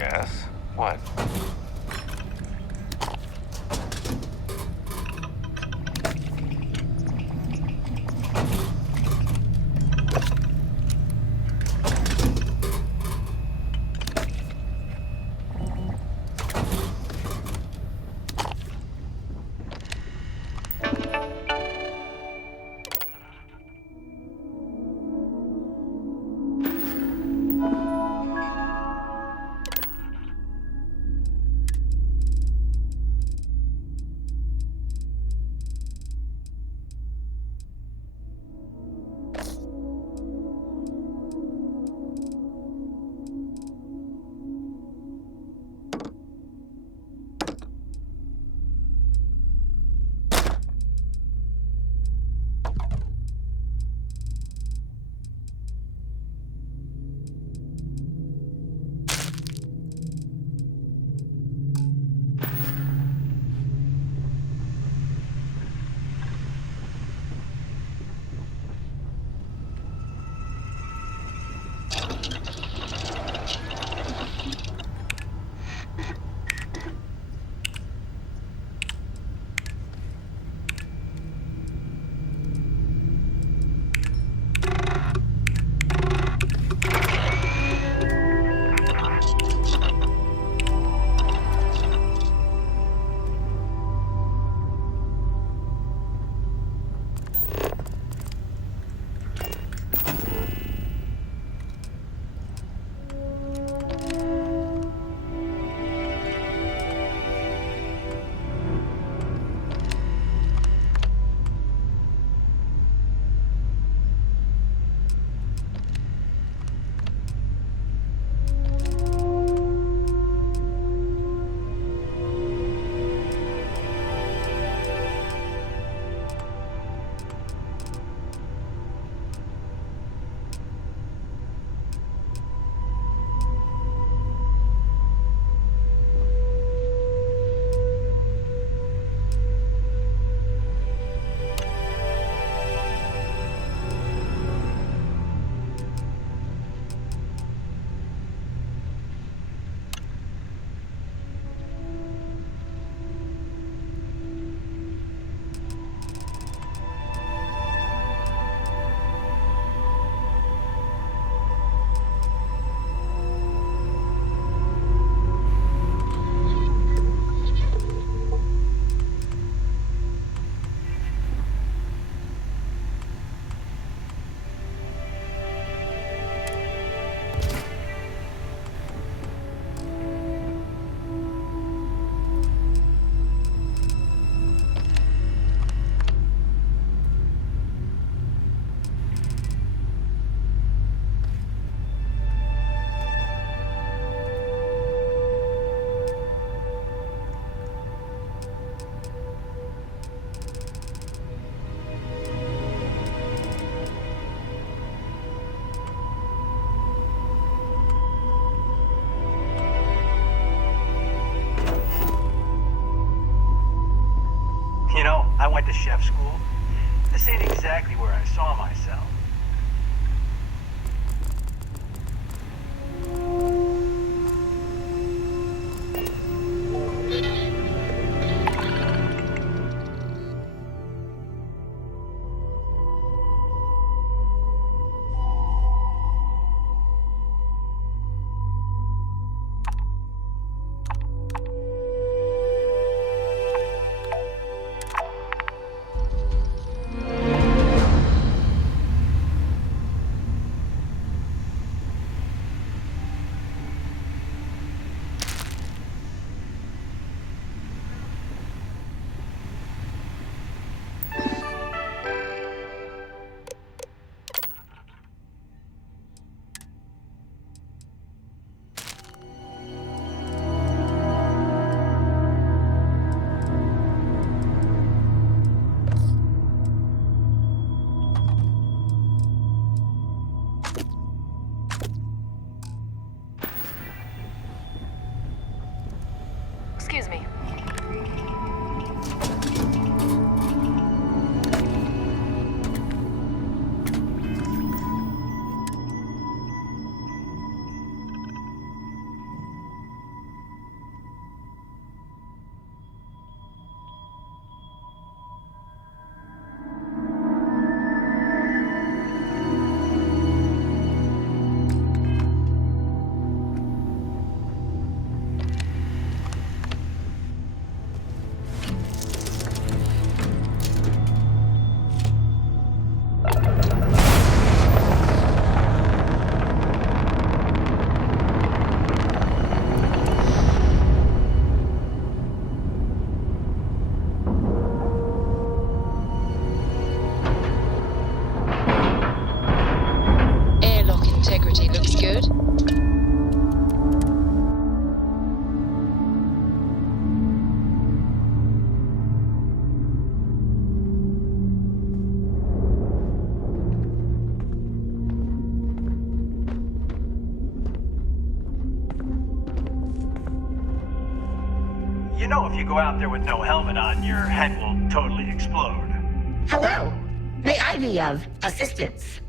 Yes? What? went to chef school. This ain't exactly where I saw myself. Excuse me. Airlock integrity looks good. You know if you go out there with no helmet on, your head will totally explode. Hello. May I be of assistance?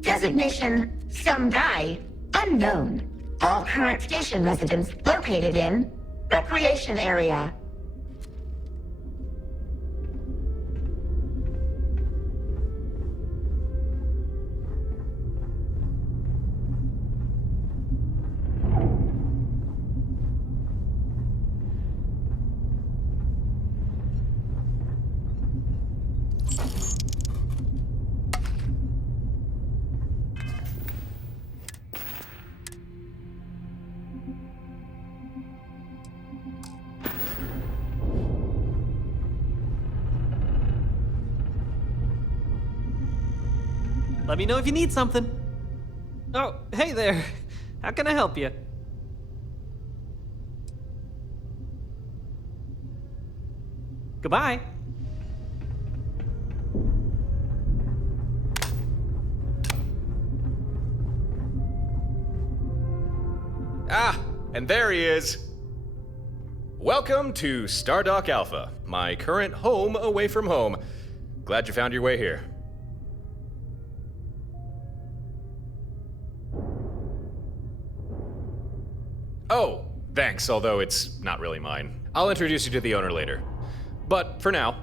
Designation, some guy, unknown. All current station residents located in recreation area. Let me know if you need something. Oh, hey there. How can I help you? Goodbye. Ah, and there he is. Welcome to Stardock Alpha, my current home away from home. Glad you found your way here. Oh, thanks, although it's not really mine. I'll introduce you to the owner later. But for now,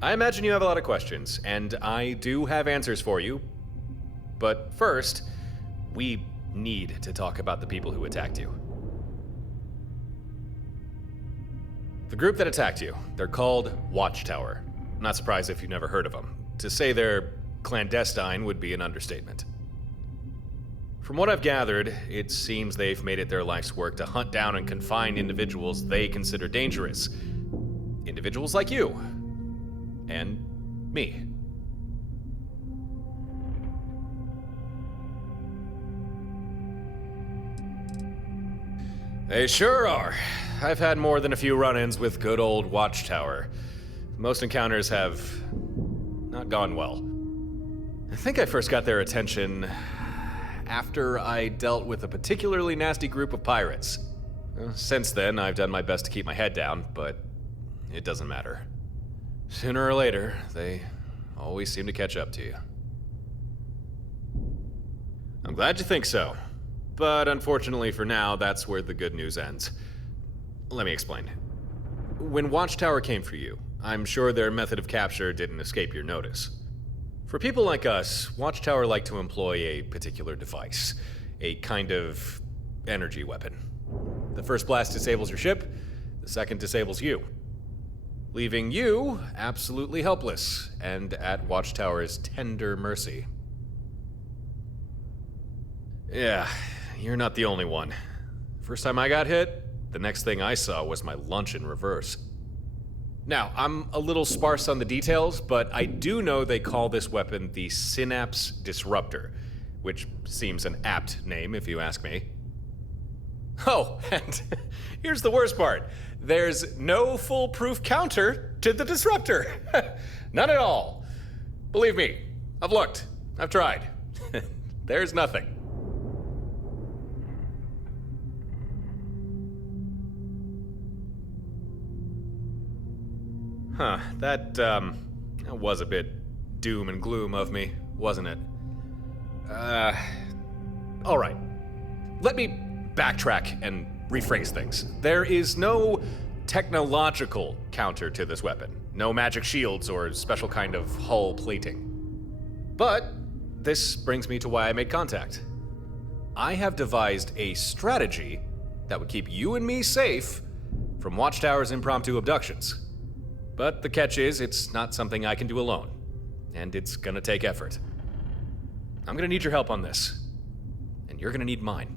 I imagine you have a lot of questions, and I do have answers for you. But first, we need to talk about the people who attacked you. The group that attacked you, they're called Watchtower. Not surprised if you've never heard of them. To say they're clandestine would be an understatement. From what I've gathered, it seems they've made it their life's work to hunt down and confine individuals they consider dangerous. Individuals like you. And me. They sure are. I've had more than a few run-ins with good old Watchtower. Most encounters have not gone well. I think I first got their attention after I dealt with a particularly nasty group of pirates. Since then, I've done my best to keep my head down, but it doesn't matter. Sooner or later, they always seem to catch up to you. I'm glad you think so. But unfortunately for now, that's where the good news ends. Let me explain. When Watchtower came for you, I'm sure their method of capture didn't escape your notice. For people like us, Watchtower like to employ a particular device, a kind of energy weapon. The first blast disables your ship, the second disables you, leaving you absolutely helpless and at Watchtower's tender mercy. Yeah, you're not the only one. First time I got hit, the next thing I saw was my lunch in reverse. Now, I'm a little sparse on the details, but I do know they call this weapon the Synapse Disruptor, which seems an apt name if you ask me. Oh, and here's the worst part. There's no foolproof counter to the Disruptor. None at all. Believe me, I've looked. I've tried. There's nothing. Huh, that was a bit doom and gloom of me, wasn't it? Alright. Let me backtrack and rephrase things. There is no technological counter to this weapon. No magic shields or special kind of hull plating. But this brings me to why I made contact. I have devised a strategy that would keep you and me safe from Watchtower's impromptu abductions. But the catch is, it's not something I can do alone, and it's gonna take effort. I'm gonna need your help on this, and you're gonna need mine.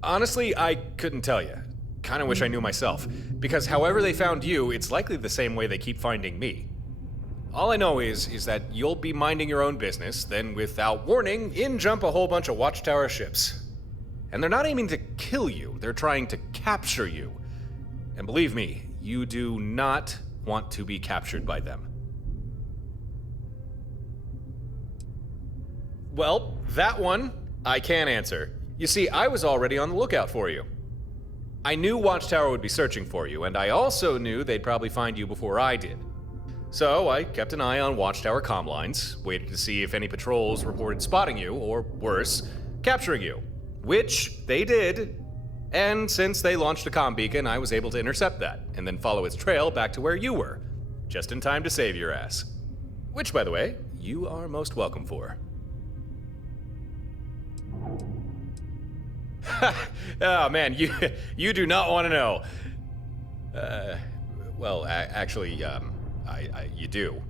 Honestly, I couldn't tell you. Kinda wish I knew myself, because however they found you, it's likely the same way they keep finding me. All I know is that you'll be minding your own business, then without warning, in jump a whole bunch of Watchtower ships. And they're not aiming to kill you, they're trying to capture you. And believe me, you do not want to be captured by them. Well, that one, I can answer. You see, I was already on the lookout for you. I knew Watchtower would be searching for you, and I also knew they'd probably find you before I did. So I kept an eye on Watchtower comm lines, waited to see if any patrols reported spotting you, or worse, capturing you. Which they did, and since they launched a comm beacon, I was able to intercept that, and then follow its trail back to where you were, just in time to save your ass. Which, by the way, you are most welcome for. Oh man, you do not want to know. Actually, you do.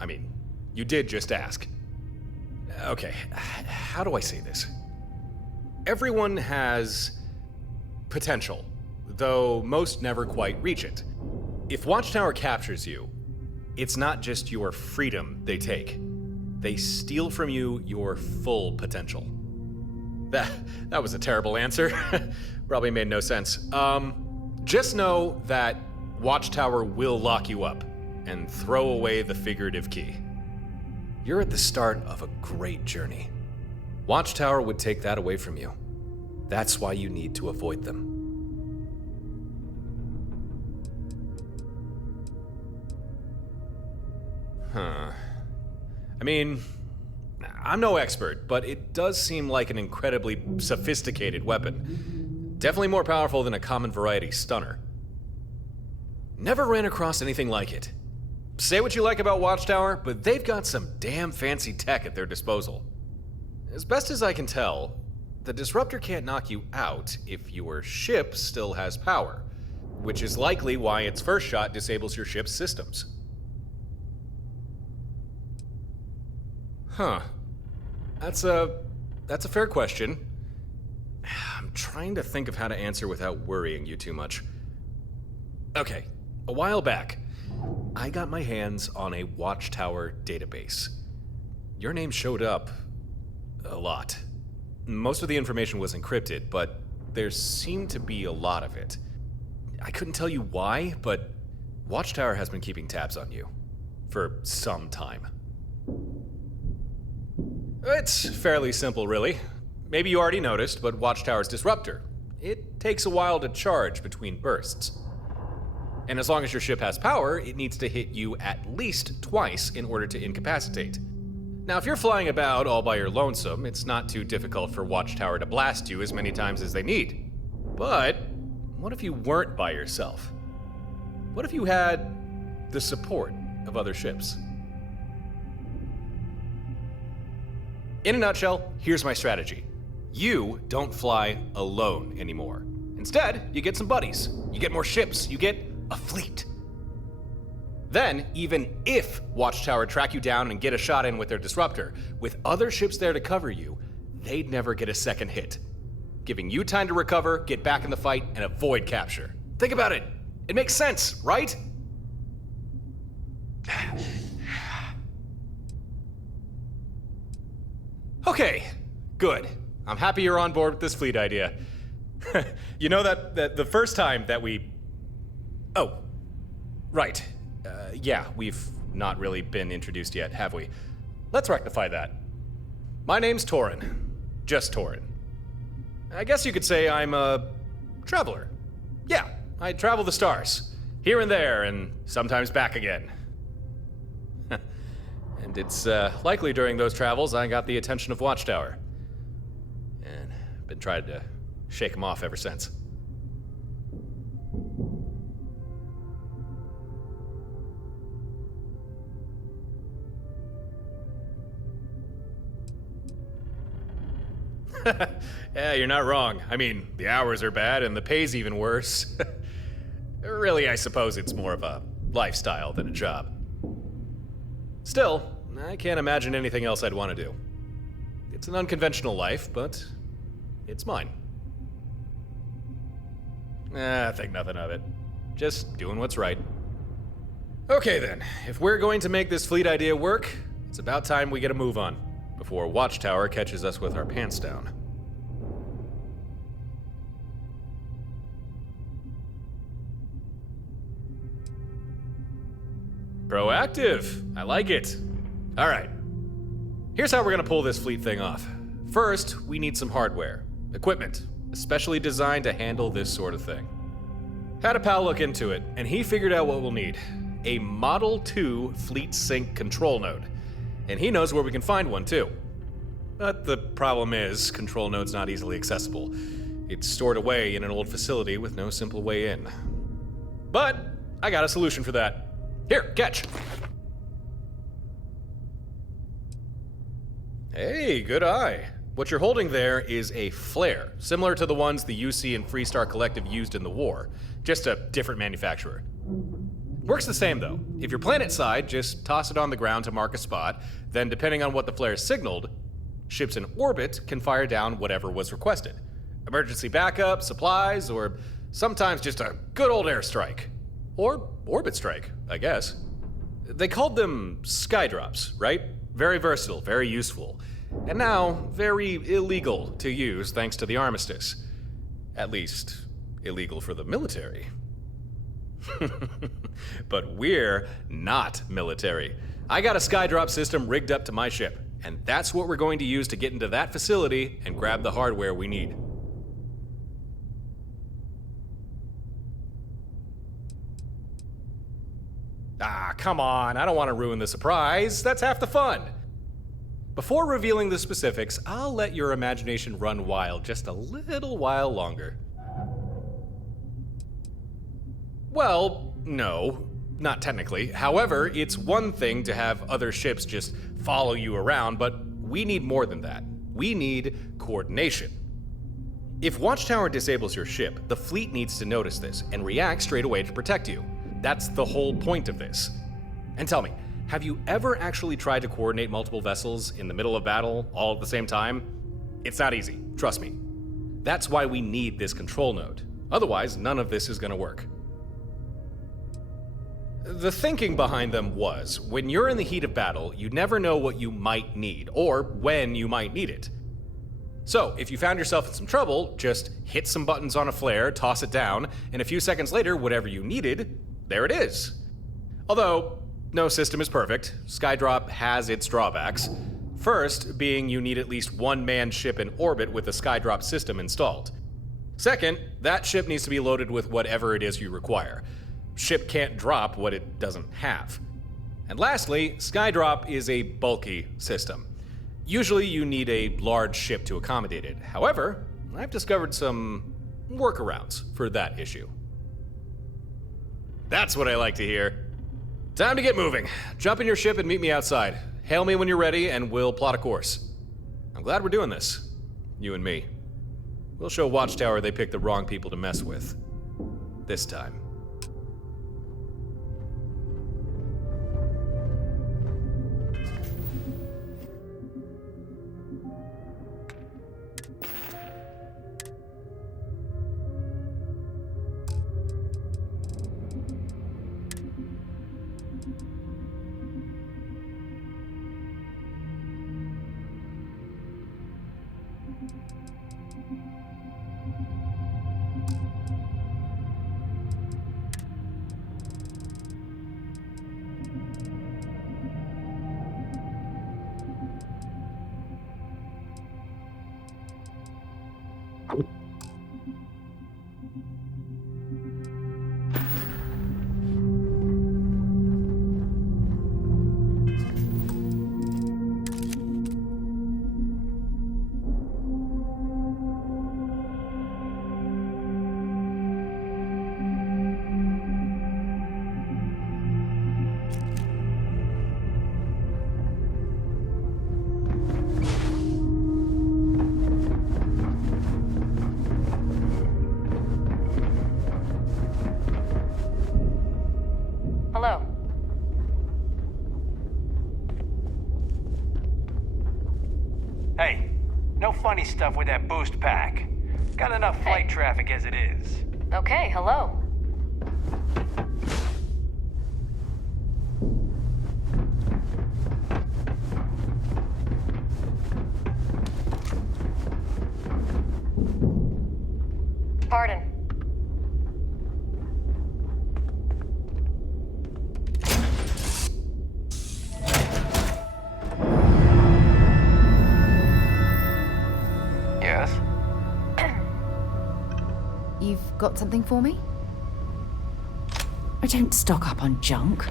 I mean, you did just ask. Okay, how do I say this? Everyone has potential, though most never quite reach it. If Watchtower captures you, it's not just your freedom they take. They steal from you your full potential. That was a terrible answer. Probably made no sense. Just know that Watchtower will lock you up and throw away the figurative key. You're at the start of a great journey. Watchtower would take that away from you. That's why you need to avoid them. Huh. I mean, I'm no expert, but it does seem like an incredibly sophisticated weapon. Definitely more powerful than a common variety stunner. Never ran across anything like it. Say what you like about Watchtower, but they've got some damn fancy tech at their disposal. As best as I can tell, the Disruptor can't knock you out if your ship still has power, which is likely why its first shot disables your ship's systems. Huh. That's a fair question. I'm trying to think of how to answer without worrying you too much. Okay, a while back, I got my hands on a Watchtower database. Your name showed up a lot. Most of the information was encrypted, but there seemed to be a lot of it. I couldn't tell you why, but Watchtower has been keeping tabs on you for some time. It's fairly simple, really. Maybe you already noticed, but Watchtower's disruptor. It takes a while to charge between bursts. And as long as your ship has power, it needs to hit you at least twice in order to incapacitate. Now, if you're flying about all by your lonesome, it's not too difficult for Watchtower to blast you as many times as they need. But what if you weren't by yourself? What if you had the support of other ships? In a nutshell, here's my strategy. You don't fly alone anymore. Instead, you get some buddies, you get more ships, you get a fleet. Then, even if Watchtower track you down and get a shot in with their disruptor, with other ships there to cover you, they'd never get a second hit, giving you time to recover, get back in the fight, and avoid capture. Think about it. It makes sense, right? Okay, good. I'm happy you're on board with this fleet idea. You know that the first time that we... Oh, right. Yeah, we've not really been introduced yet, have we? Let's rectify that. My name's Torin. Just Torin. I guess you could say I'm a traveler. Yeah, I travel the stars. Here and there, and sometimes back again. And it's likely during those travels I got the attention of Watchtower. And been trying to shake him off ever since. Yeah, you're not wrong. I mean, the hours are bad and the pay's even worse. Really, I suppose it's more of a lifestyle than a job. Still, I can't imagine anything else I'd want to do. It's an unconventional life, but it's mine. I think nothing of it. Just doing what's right. Okay then, if we're going to make this fleet idea work, it's about time we get a move on, before Watchtower catches us with our pants down. Proactive. I like it. All right. Here's how we're gonna pull this fleet thing off. First, we need some hardware, equipment, especially designed to handle this sort of thing. Had a pal look into it, and he figured out what we'll need. A Model 2 Fleet Sync control node. And he knows where we can find one, too. But the problem is, control node's not easily accessible. It's stored away in an old facility with no simple way in. But I got a solution for that. Here, catch. Hey, good eye. What you're holding there is a flare, similar to the ones the UC and Freestar Collective used in the war, just a different manufacturer. Works the same though. If you're planet side, just toss it on the ground to mark a spot, then depending on what the flare signaled, ships in orbit can fire down whatever was requested. Emergency backup, supplies, or sometimes just a good old airstrike. Or orbit strike, I guess. They called them skydrops, right? Very versatile, very useful. And now, very illegal to use thanks to the armistice. At least, illegal for the military. But we're not military. I got a skydrop system rigged up to my ship, and that's what we're going to use to get into that facility and grab the hardware we need. Ah, come on, I don't want to ruin the surprise. That's half the fun. Before revealing the specifics, I'll let your imagination run wild just a little while longer. Well, no, not technically. However, it's one thing to have other ships just follow you around, but we need more than that. We need coordination. If Watchtower disables your ship, the fleet needs to notice this and react straight away to protect you. That's the whole point of this. And tell me, have you ever actually tried to coordinate multiple vessels in the middle of battle all at the same time? It's not easy, trust me. That's why we need this control node. Otherwise, none of this is going to work. The thinking behind them was, when you're in the heat of battle, you never know what you might need, or when you might need it. So, if you found yourself in some trouble, just hit some buttons on a flare, toss it down, and a few seconds later, whatever you needed, there it is. Although, no system is perfect. Skydrop has its drawbacks. First, being you need at least one manned ship in orbit with the Skydrop system installed. Second, that ship needs to be loaded with whatever it is you require. Ship can't drop what it doesn't have. And lastly, Skydrop is a bulky system. Usually you need a large ship to accommodate it. However, I've discovered some workarounds for that issue. That's what I like to hear. Time to get moving. Jump in your ship and meet me outside. Hail me when you're ready and we'll plot a course. I'm glad we're doing this. You and me. We'll show Watchtower they picked the wrong people to mess with. This time. Hello. Hey, no funny stuff with that boost pack. Got enough flight traffic as it is. Okay, hello. Pardon. Yes? You've got something for me? I don't stock up on junk.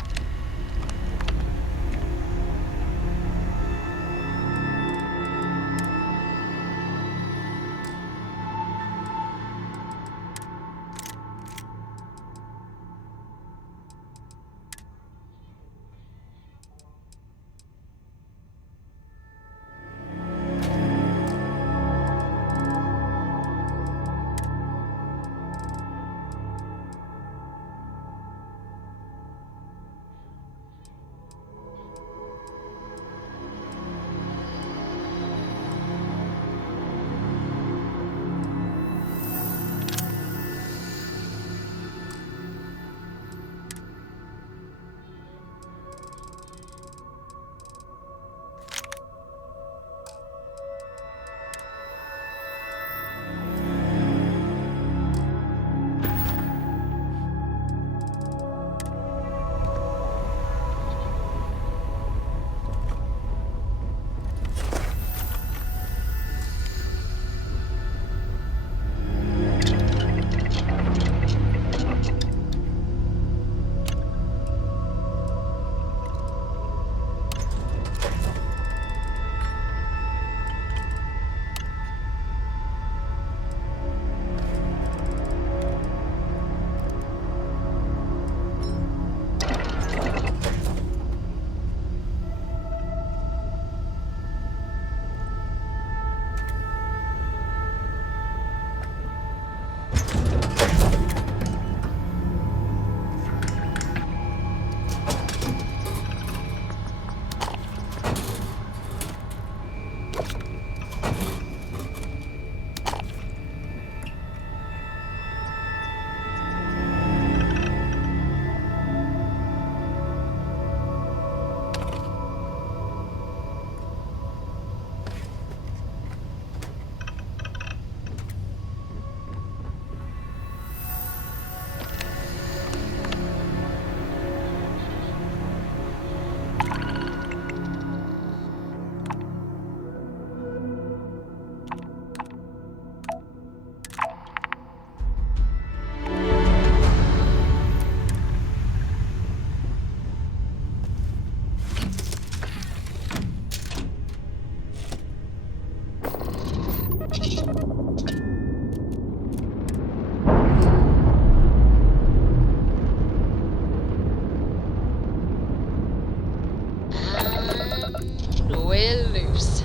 we're loose.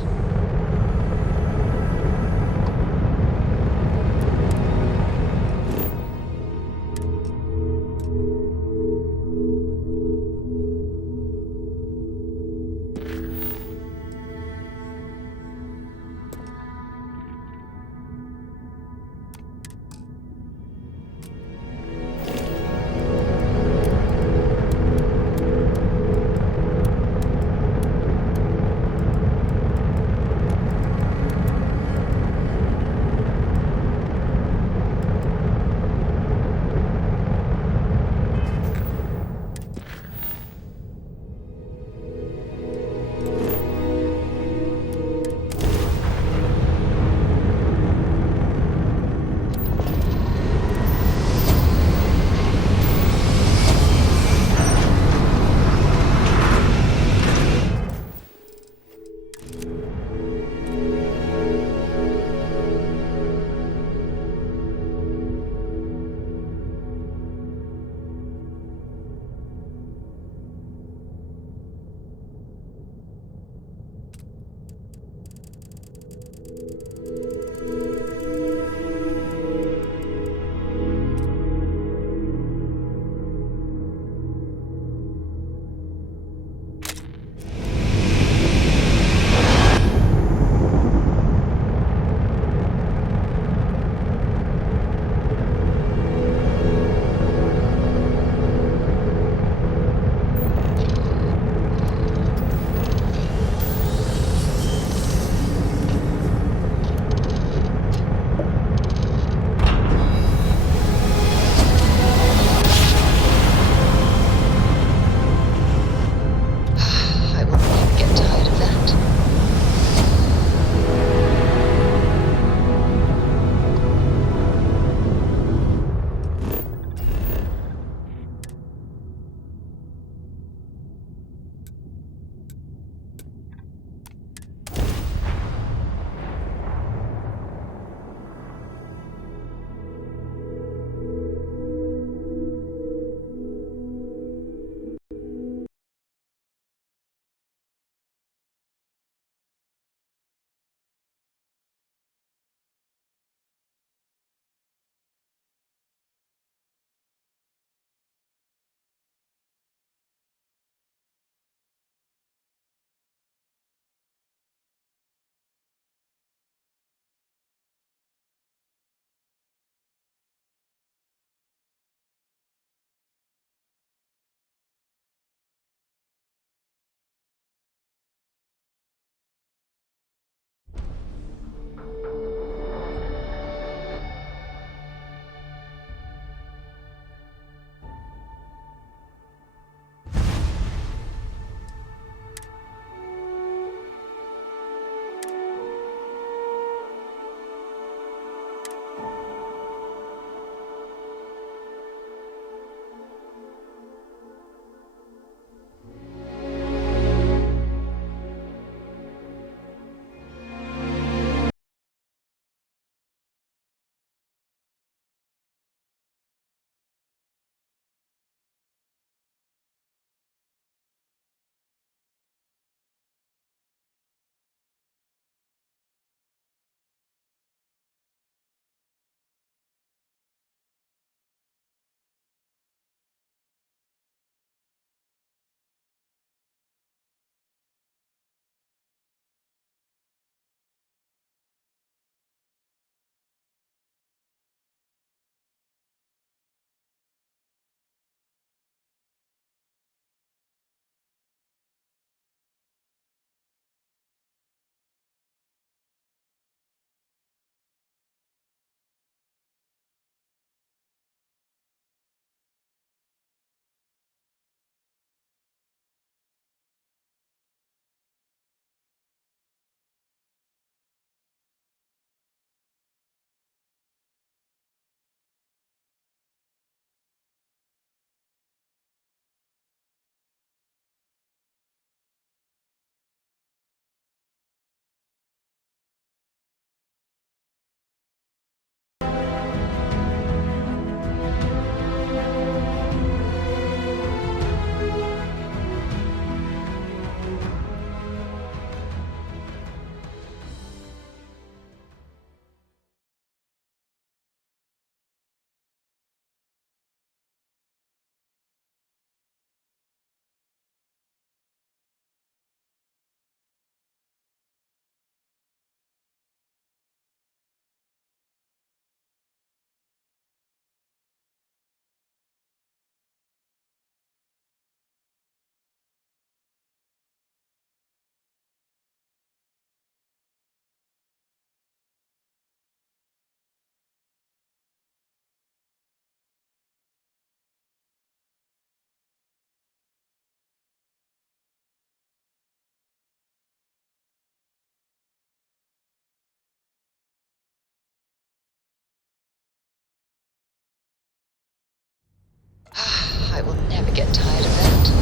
Never get tired of that.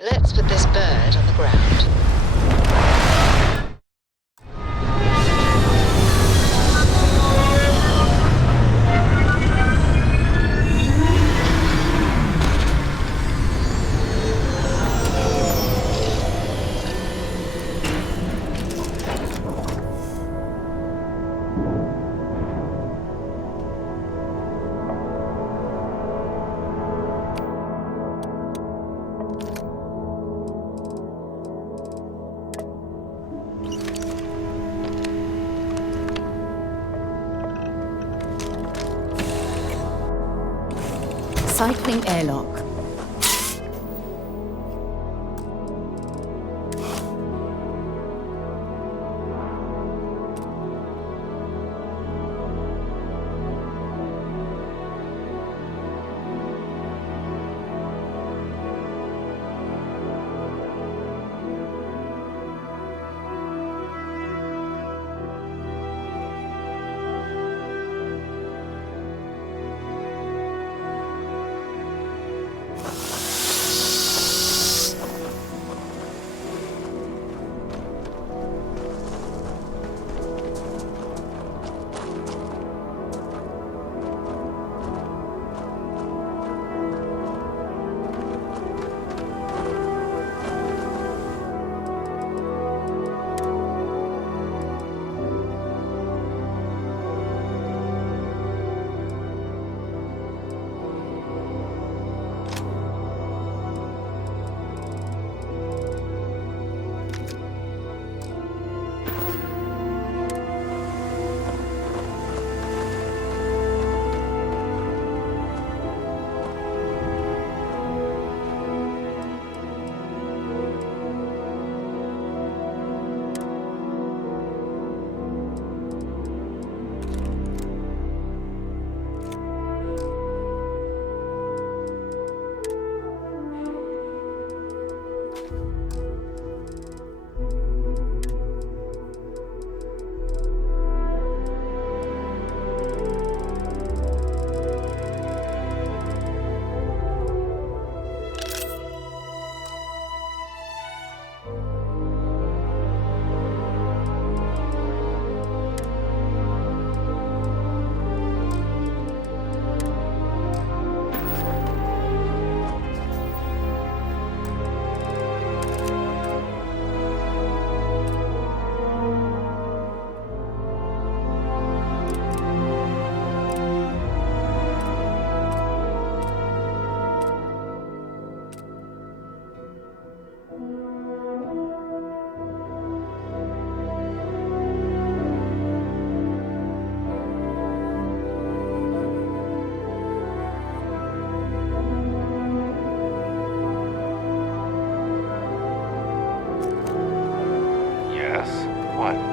Let's put this bird on the ground. Cycling airlock.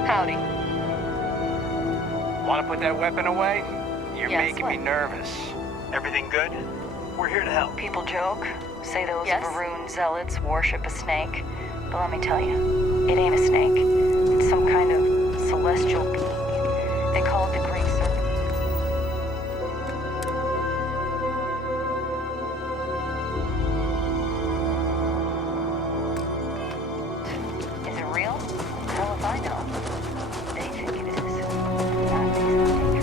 Howdy. Want to put that weapon away? You're Yes, making what? me nervous. Everything good? We're here to help. People joke, say those Yes? Varun zealots worship a snake. But let me tell you, it ain't a snake. It's some kind of celestial being. They call it the Great Serpent. Is it real? Hell if I know. They think it is. Not dangerous.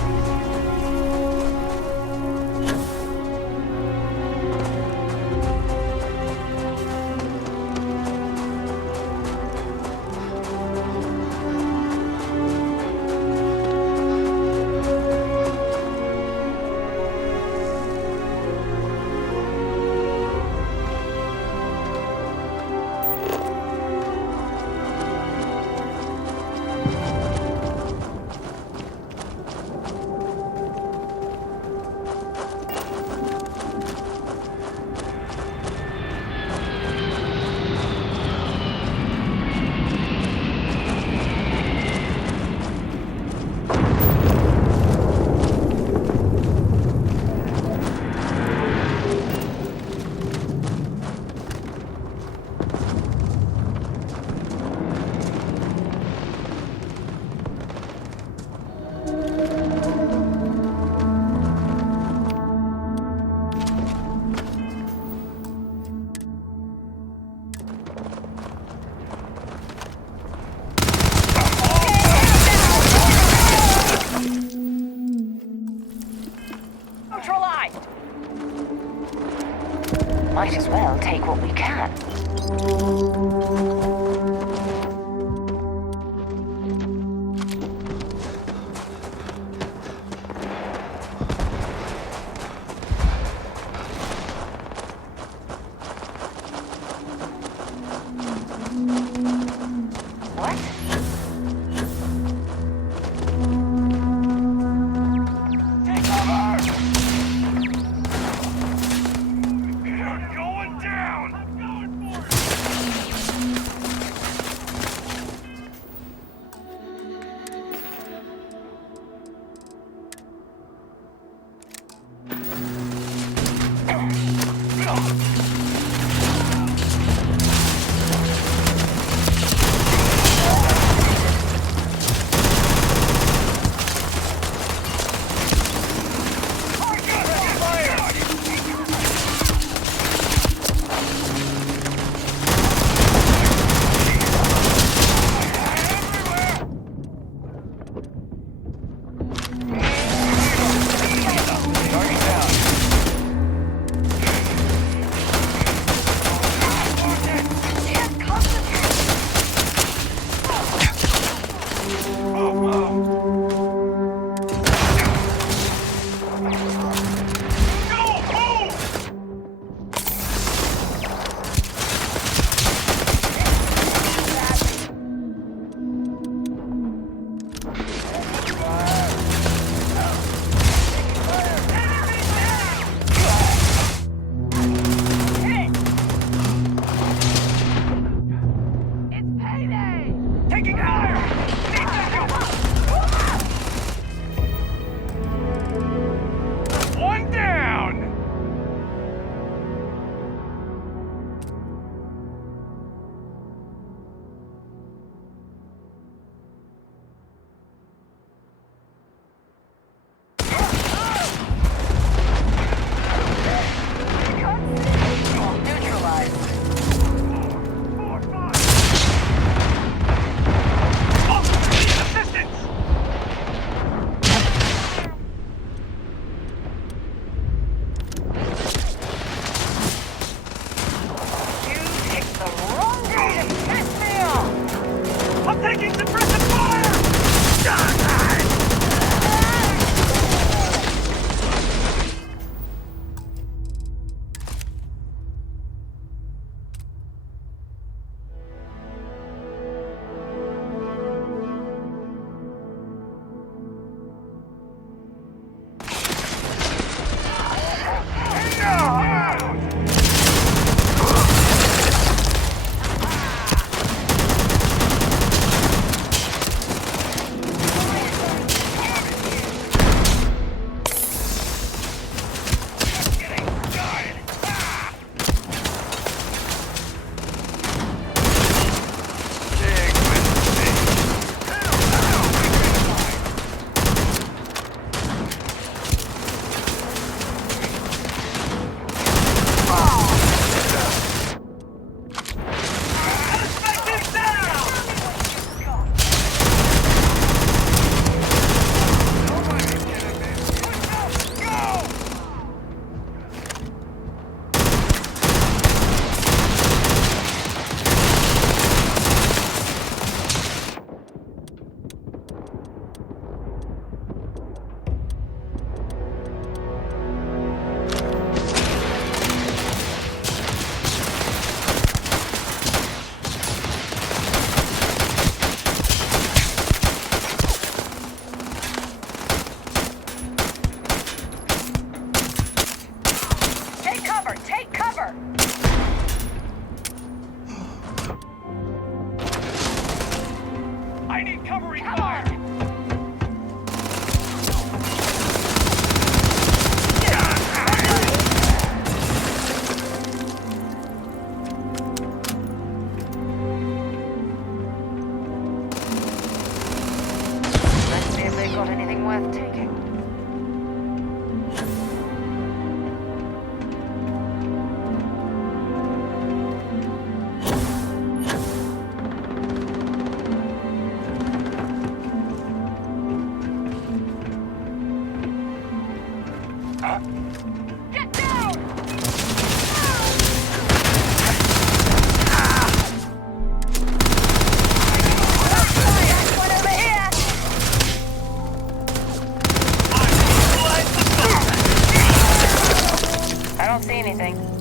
coming. Might as well take what we can. anything.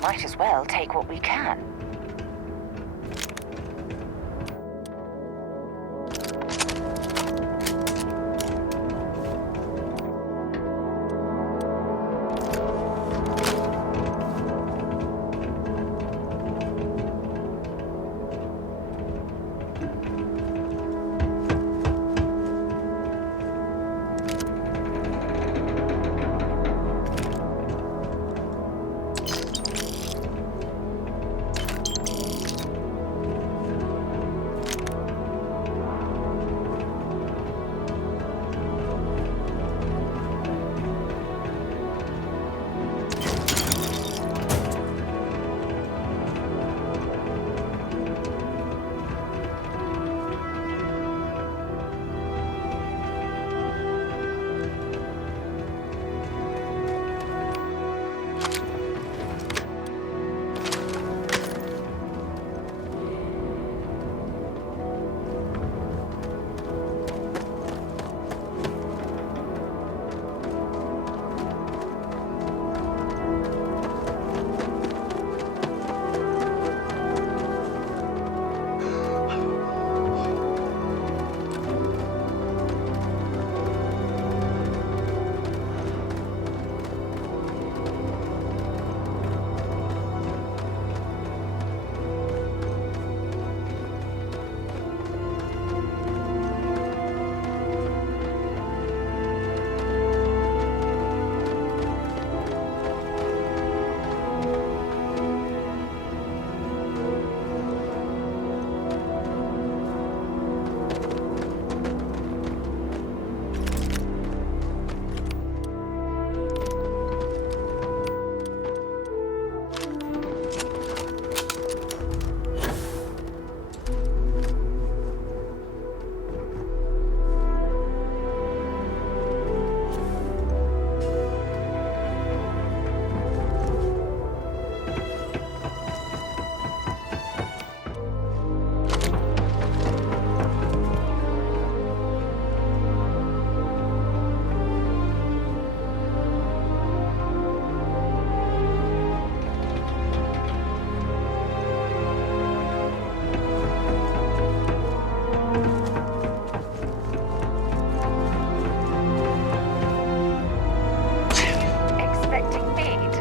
Might as well take what we can.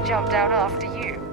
Jump down after you.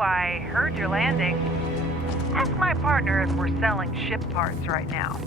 I heard you're landing. Ask my partner if we're selling ship parts right now.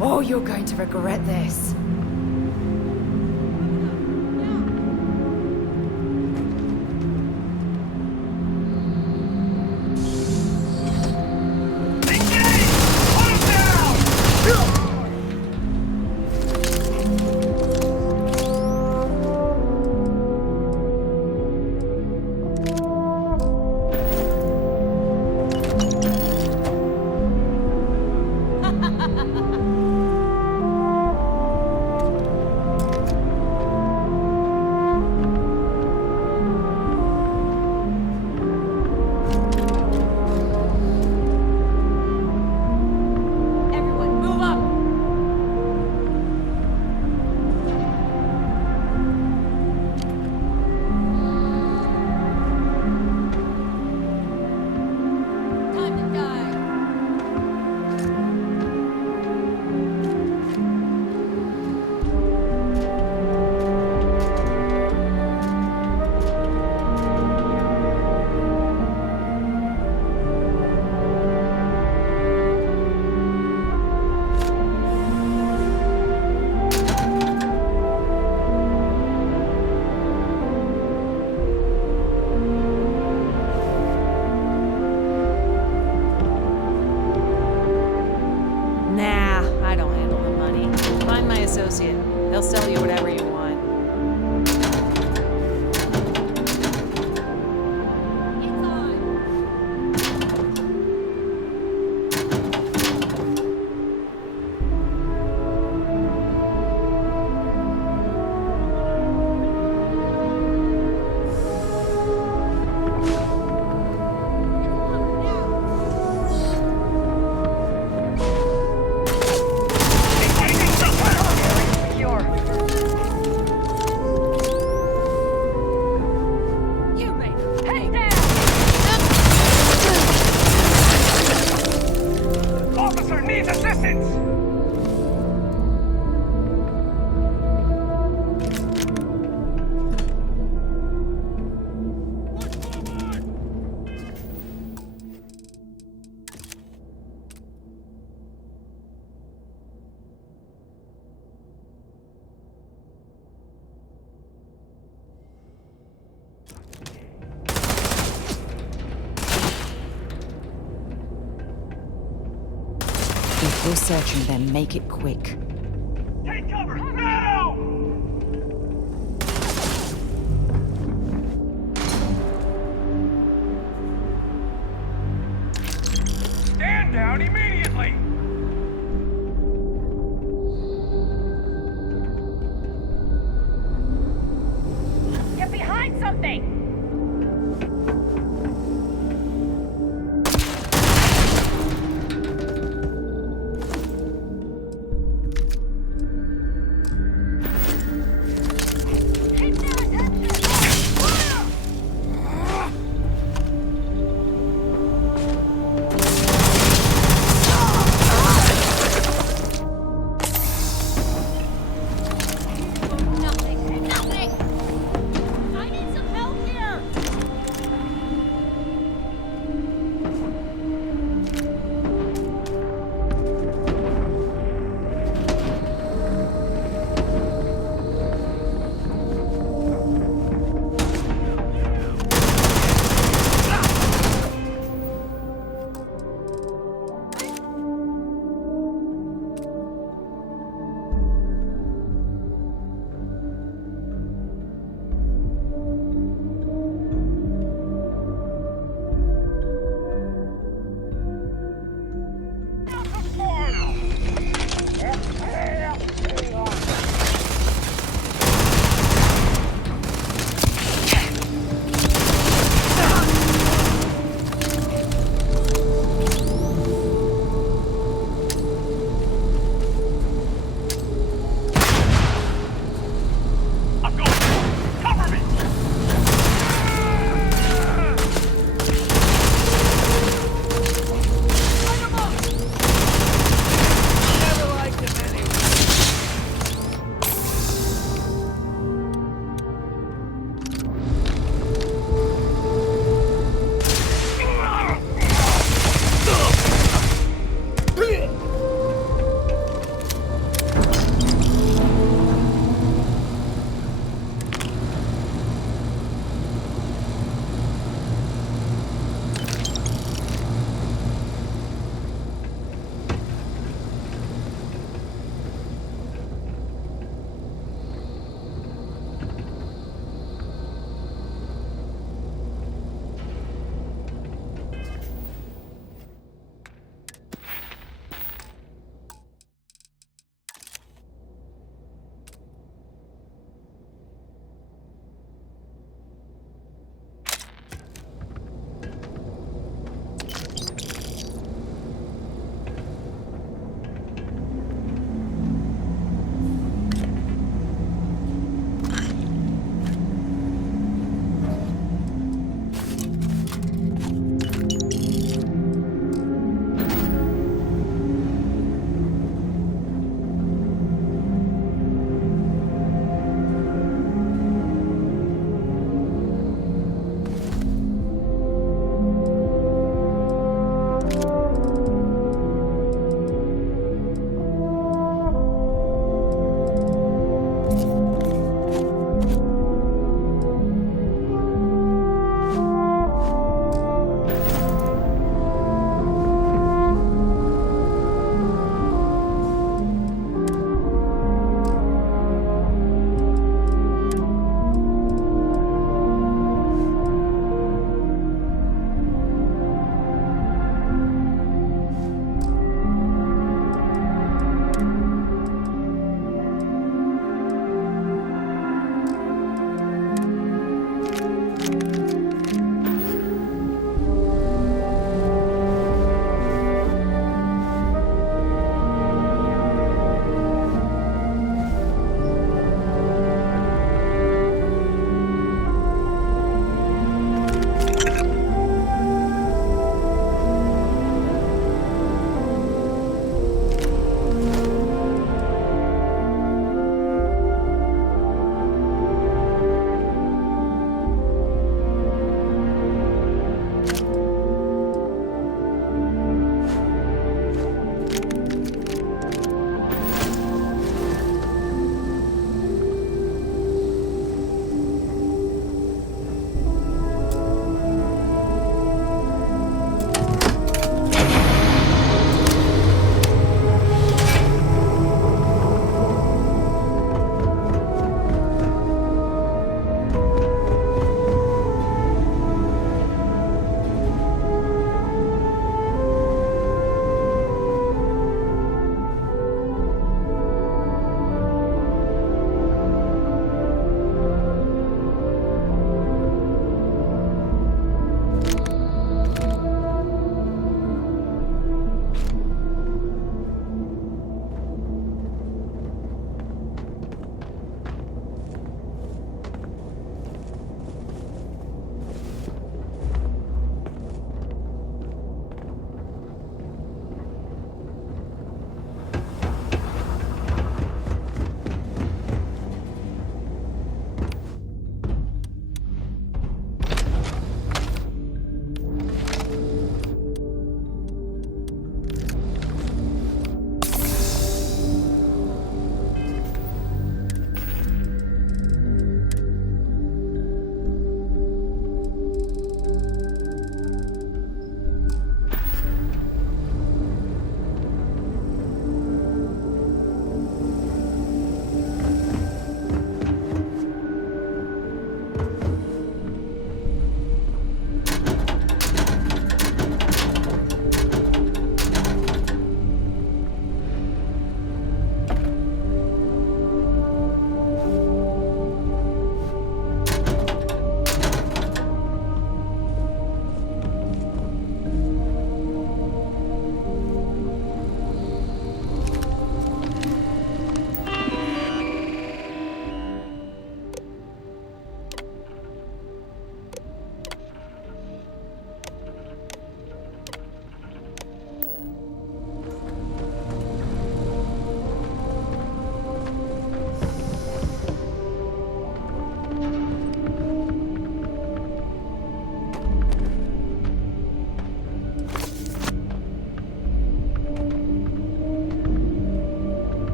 Oh, you're going to regret this. Go searching them, make it quick. Take cover, now! Stand down immediately! Get behind something!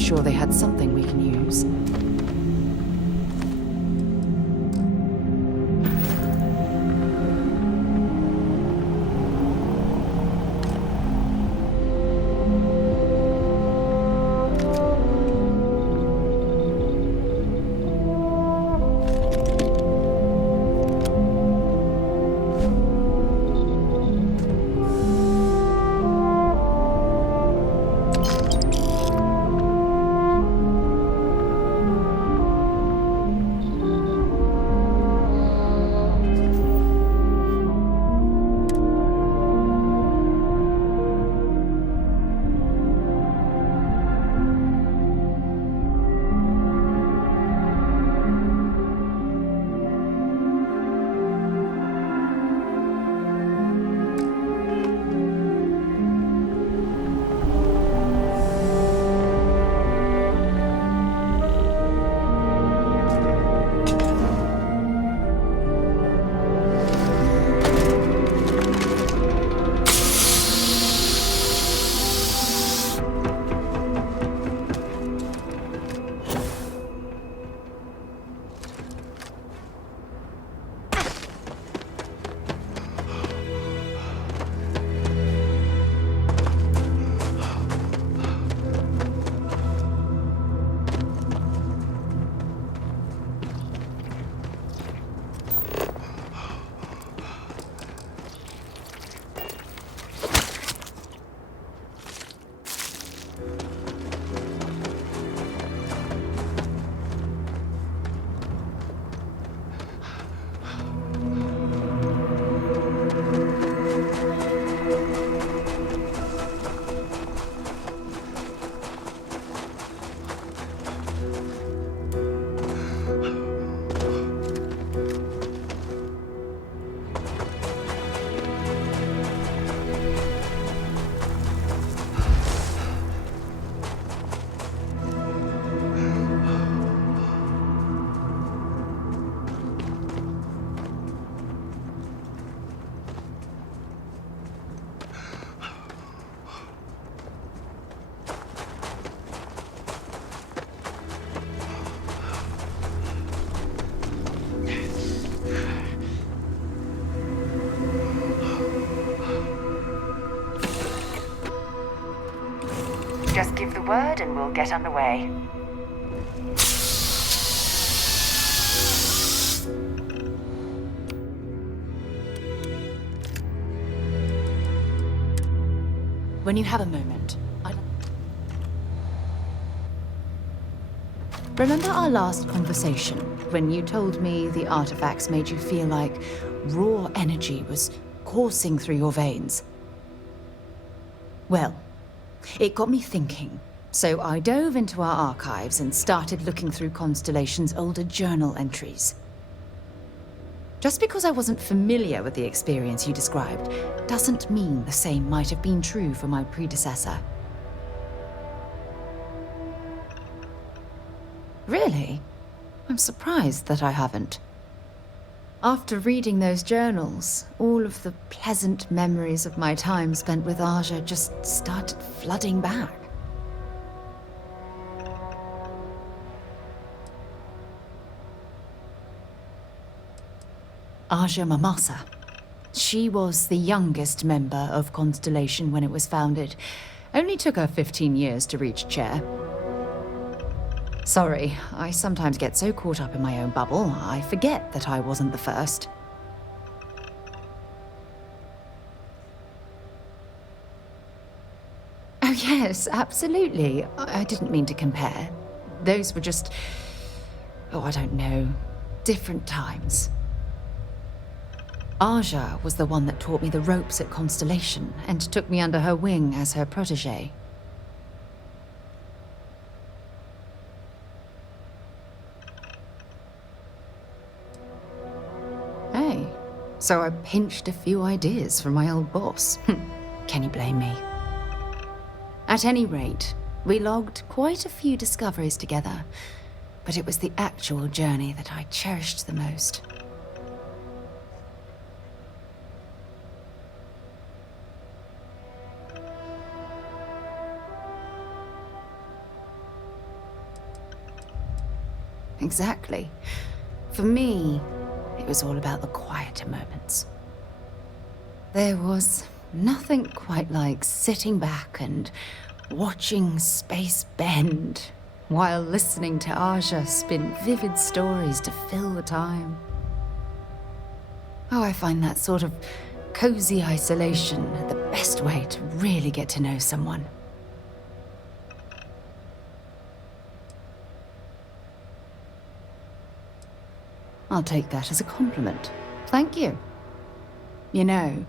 sure they had something we can use. Just give the word and we'll get underway. When you have a moment, remember our last conversation, when you told me the artifacts made you feel like raw energy was coursing through your veins? Well, it got me thinking, so I dove into our archives and started looking through Constellation's older journal entries. Just because I wasn't familiar with the experience you described doesn't mean the same might have been true for my predecessor. Really? I'm surprised that I haven't. After reading those journals, all of the pleasant memories of my time spent with Aja just started flooding back. Aja Mamasa. She was the youngest member of Constellation when it was founded. Only took her 15 years to reach chair. Sorry, I sometimes get so caught up in my own bubble, I forget that I wasn't the first. Oh yes, absolutely. I didn't mean to compare. Those were just... oh, I don't know. Different times. Aja was the one that taught me the ropes at Constellation and took me under her wing as her protege. Hey, so I pinched a few ideas from my old boss. Can you blame me? At any rate, we logged quite a few discoveries together, but it was the actual journey that I cherished the most. exactly. For me, it was all about the quieter moments. There was nothing quite like sitting back and watching space bend while listening to Aja spin vivid stories to fill the time. Oh, I find that sort of cozy isolation the best way to really get to know someone. I'll take that as a compliment. Thank you. You know,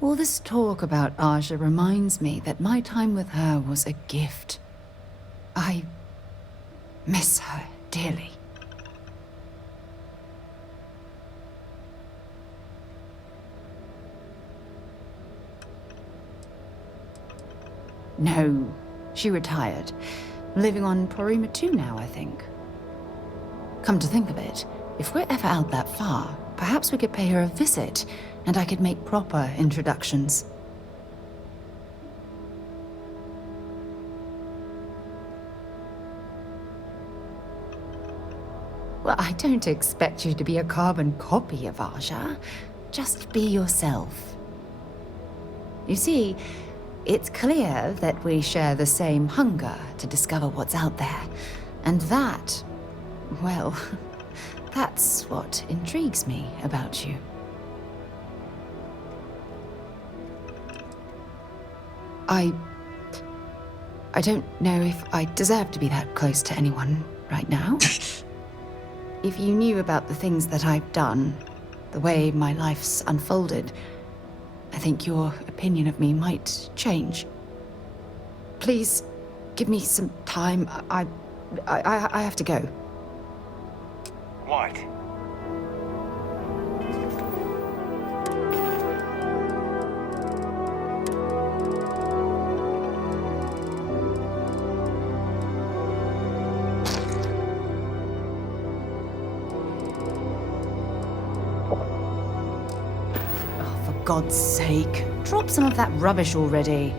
all this talk about Aja reminds me that my time with her was a gift. I miss her dearly. No, she retired. Living on Porima 2 now, I think. Come to think of it, if we're ever out that far, perhaps we could pay her a visit, and I could make proper introductions. Well, I don't expect you to be a carbon copy of Aja. Just be yourself. You see, it's clear that we share the same hunger to discover what's out there. And that, well, that's what intrigues me about you. I don't know if I deserve to be that close to anyone right now. If you knew about the things that I've done, the way my life's unfolded, I think your opinion of me might change. Please, give me some time. I have to go. What? For God's sake, drop some of that rubbish already.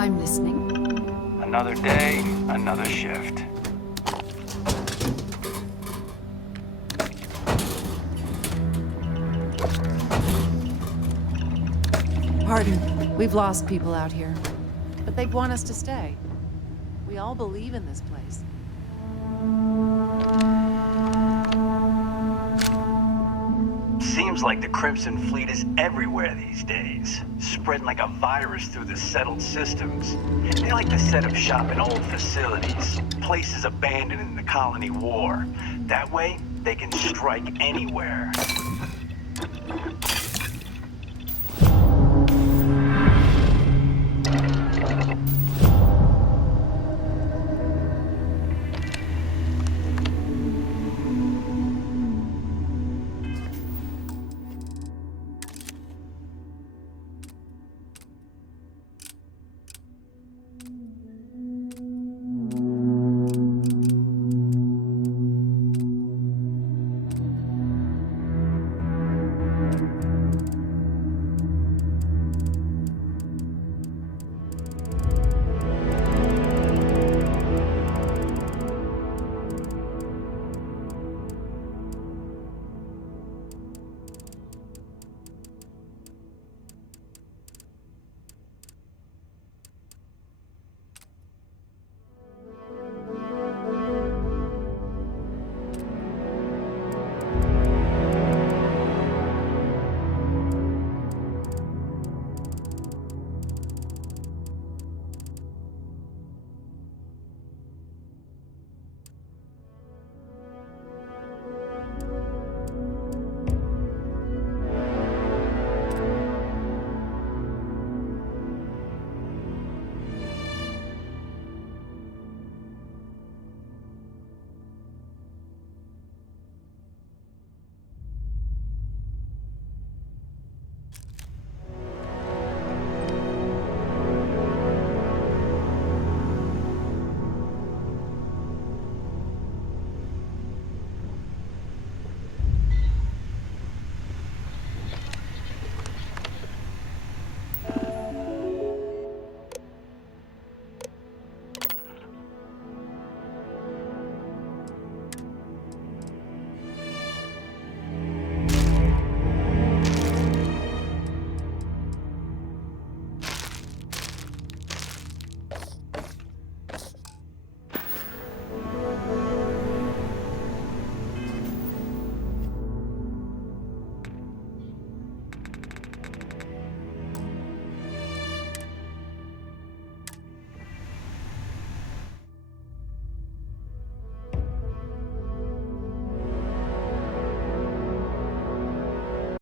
I'm listening. Another day, another shift. Pardon, we've lost people out here. But they'd want us to stay. We all believe in this place. Seems like the Crimson Fleet is everywhere these days, spreading like a virus through the settled systems. They like to set up shop in old facilities, places abandoned in the colony war. That way, they can strike anywhere.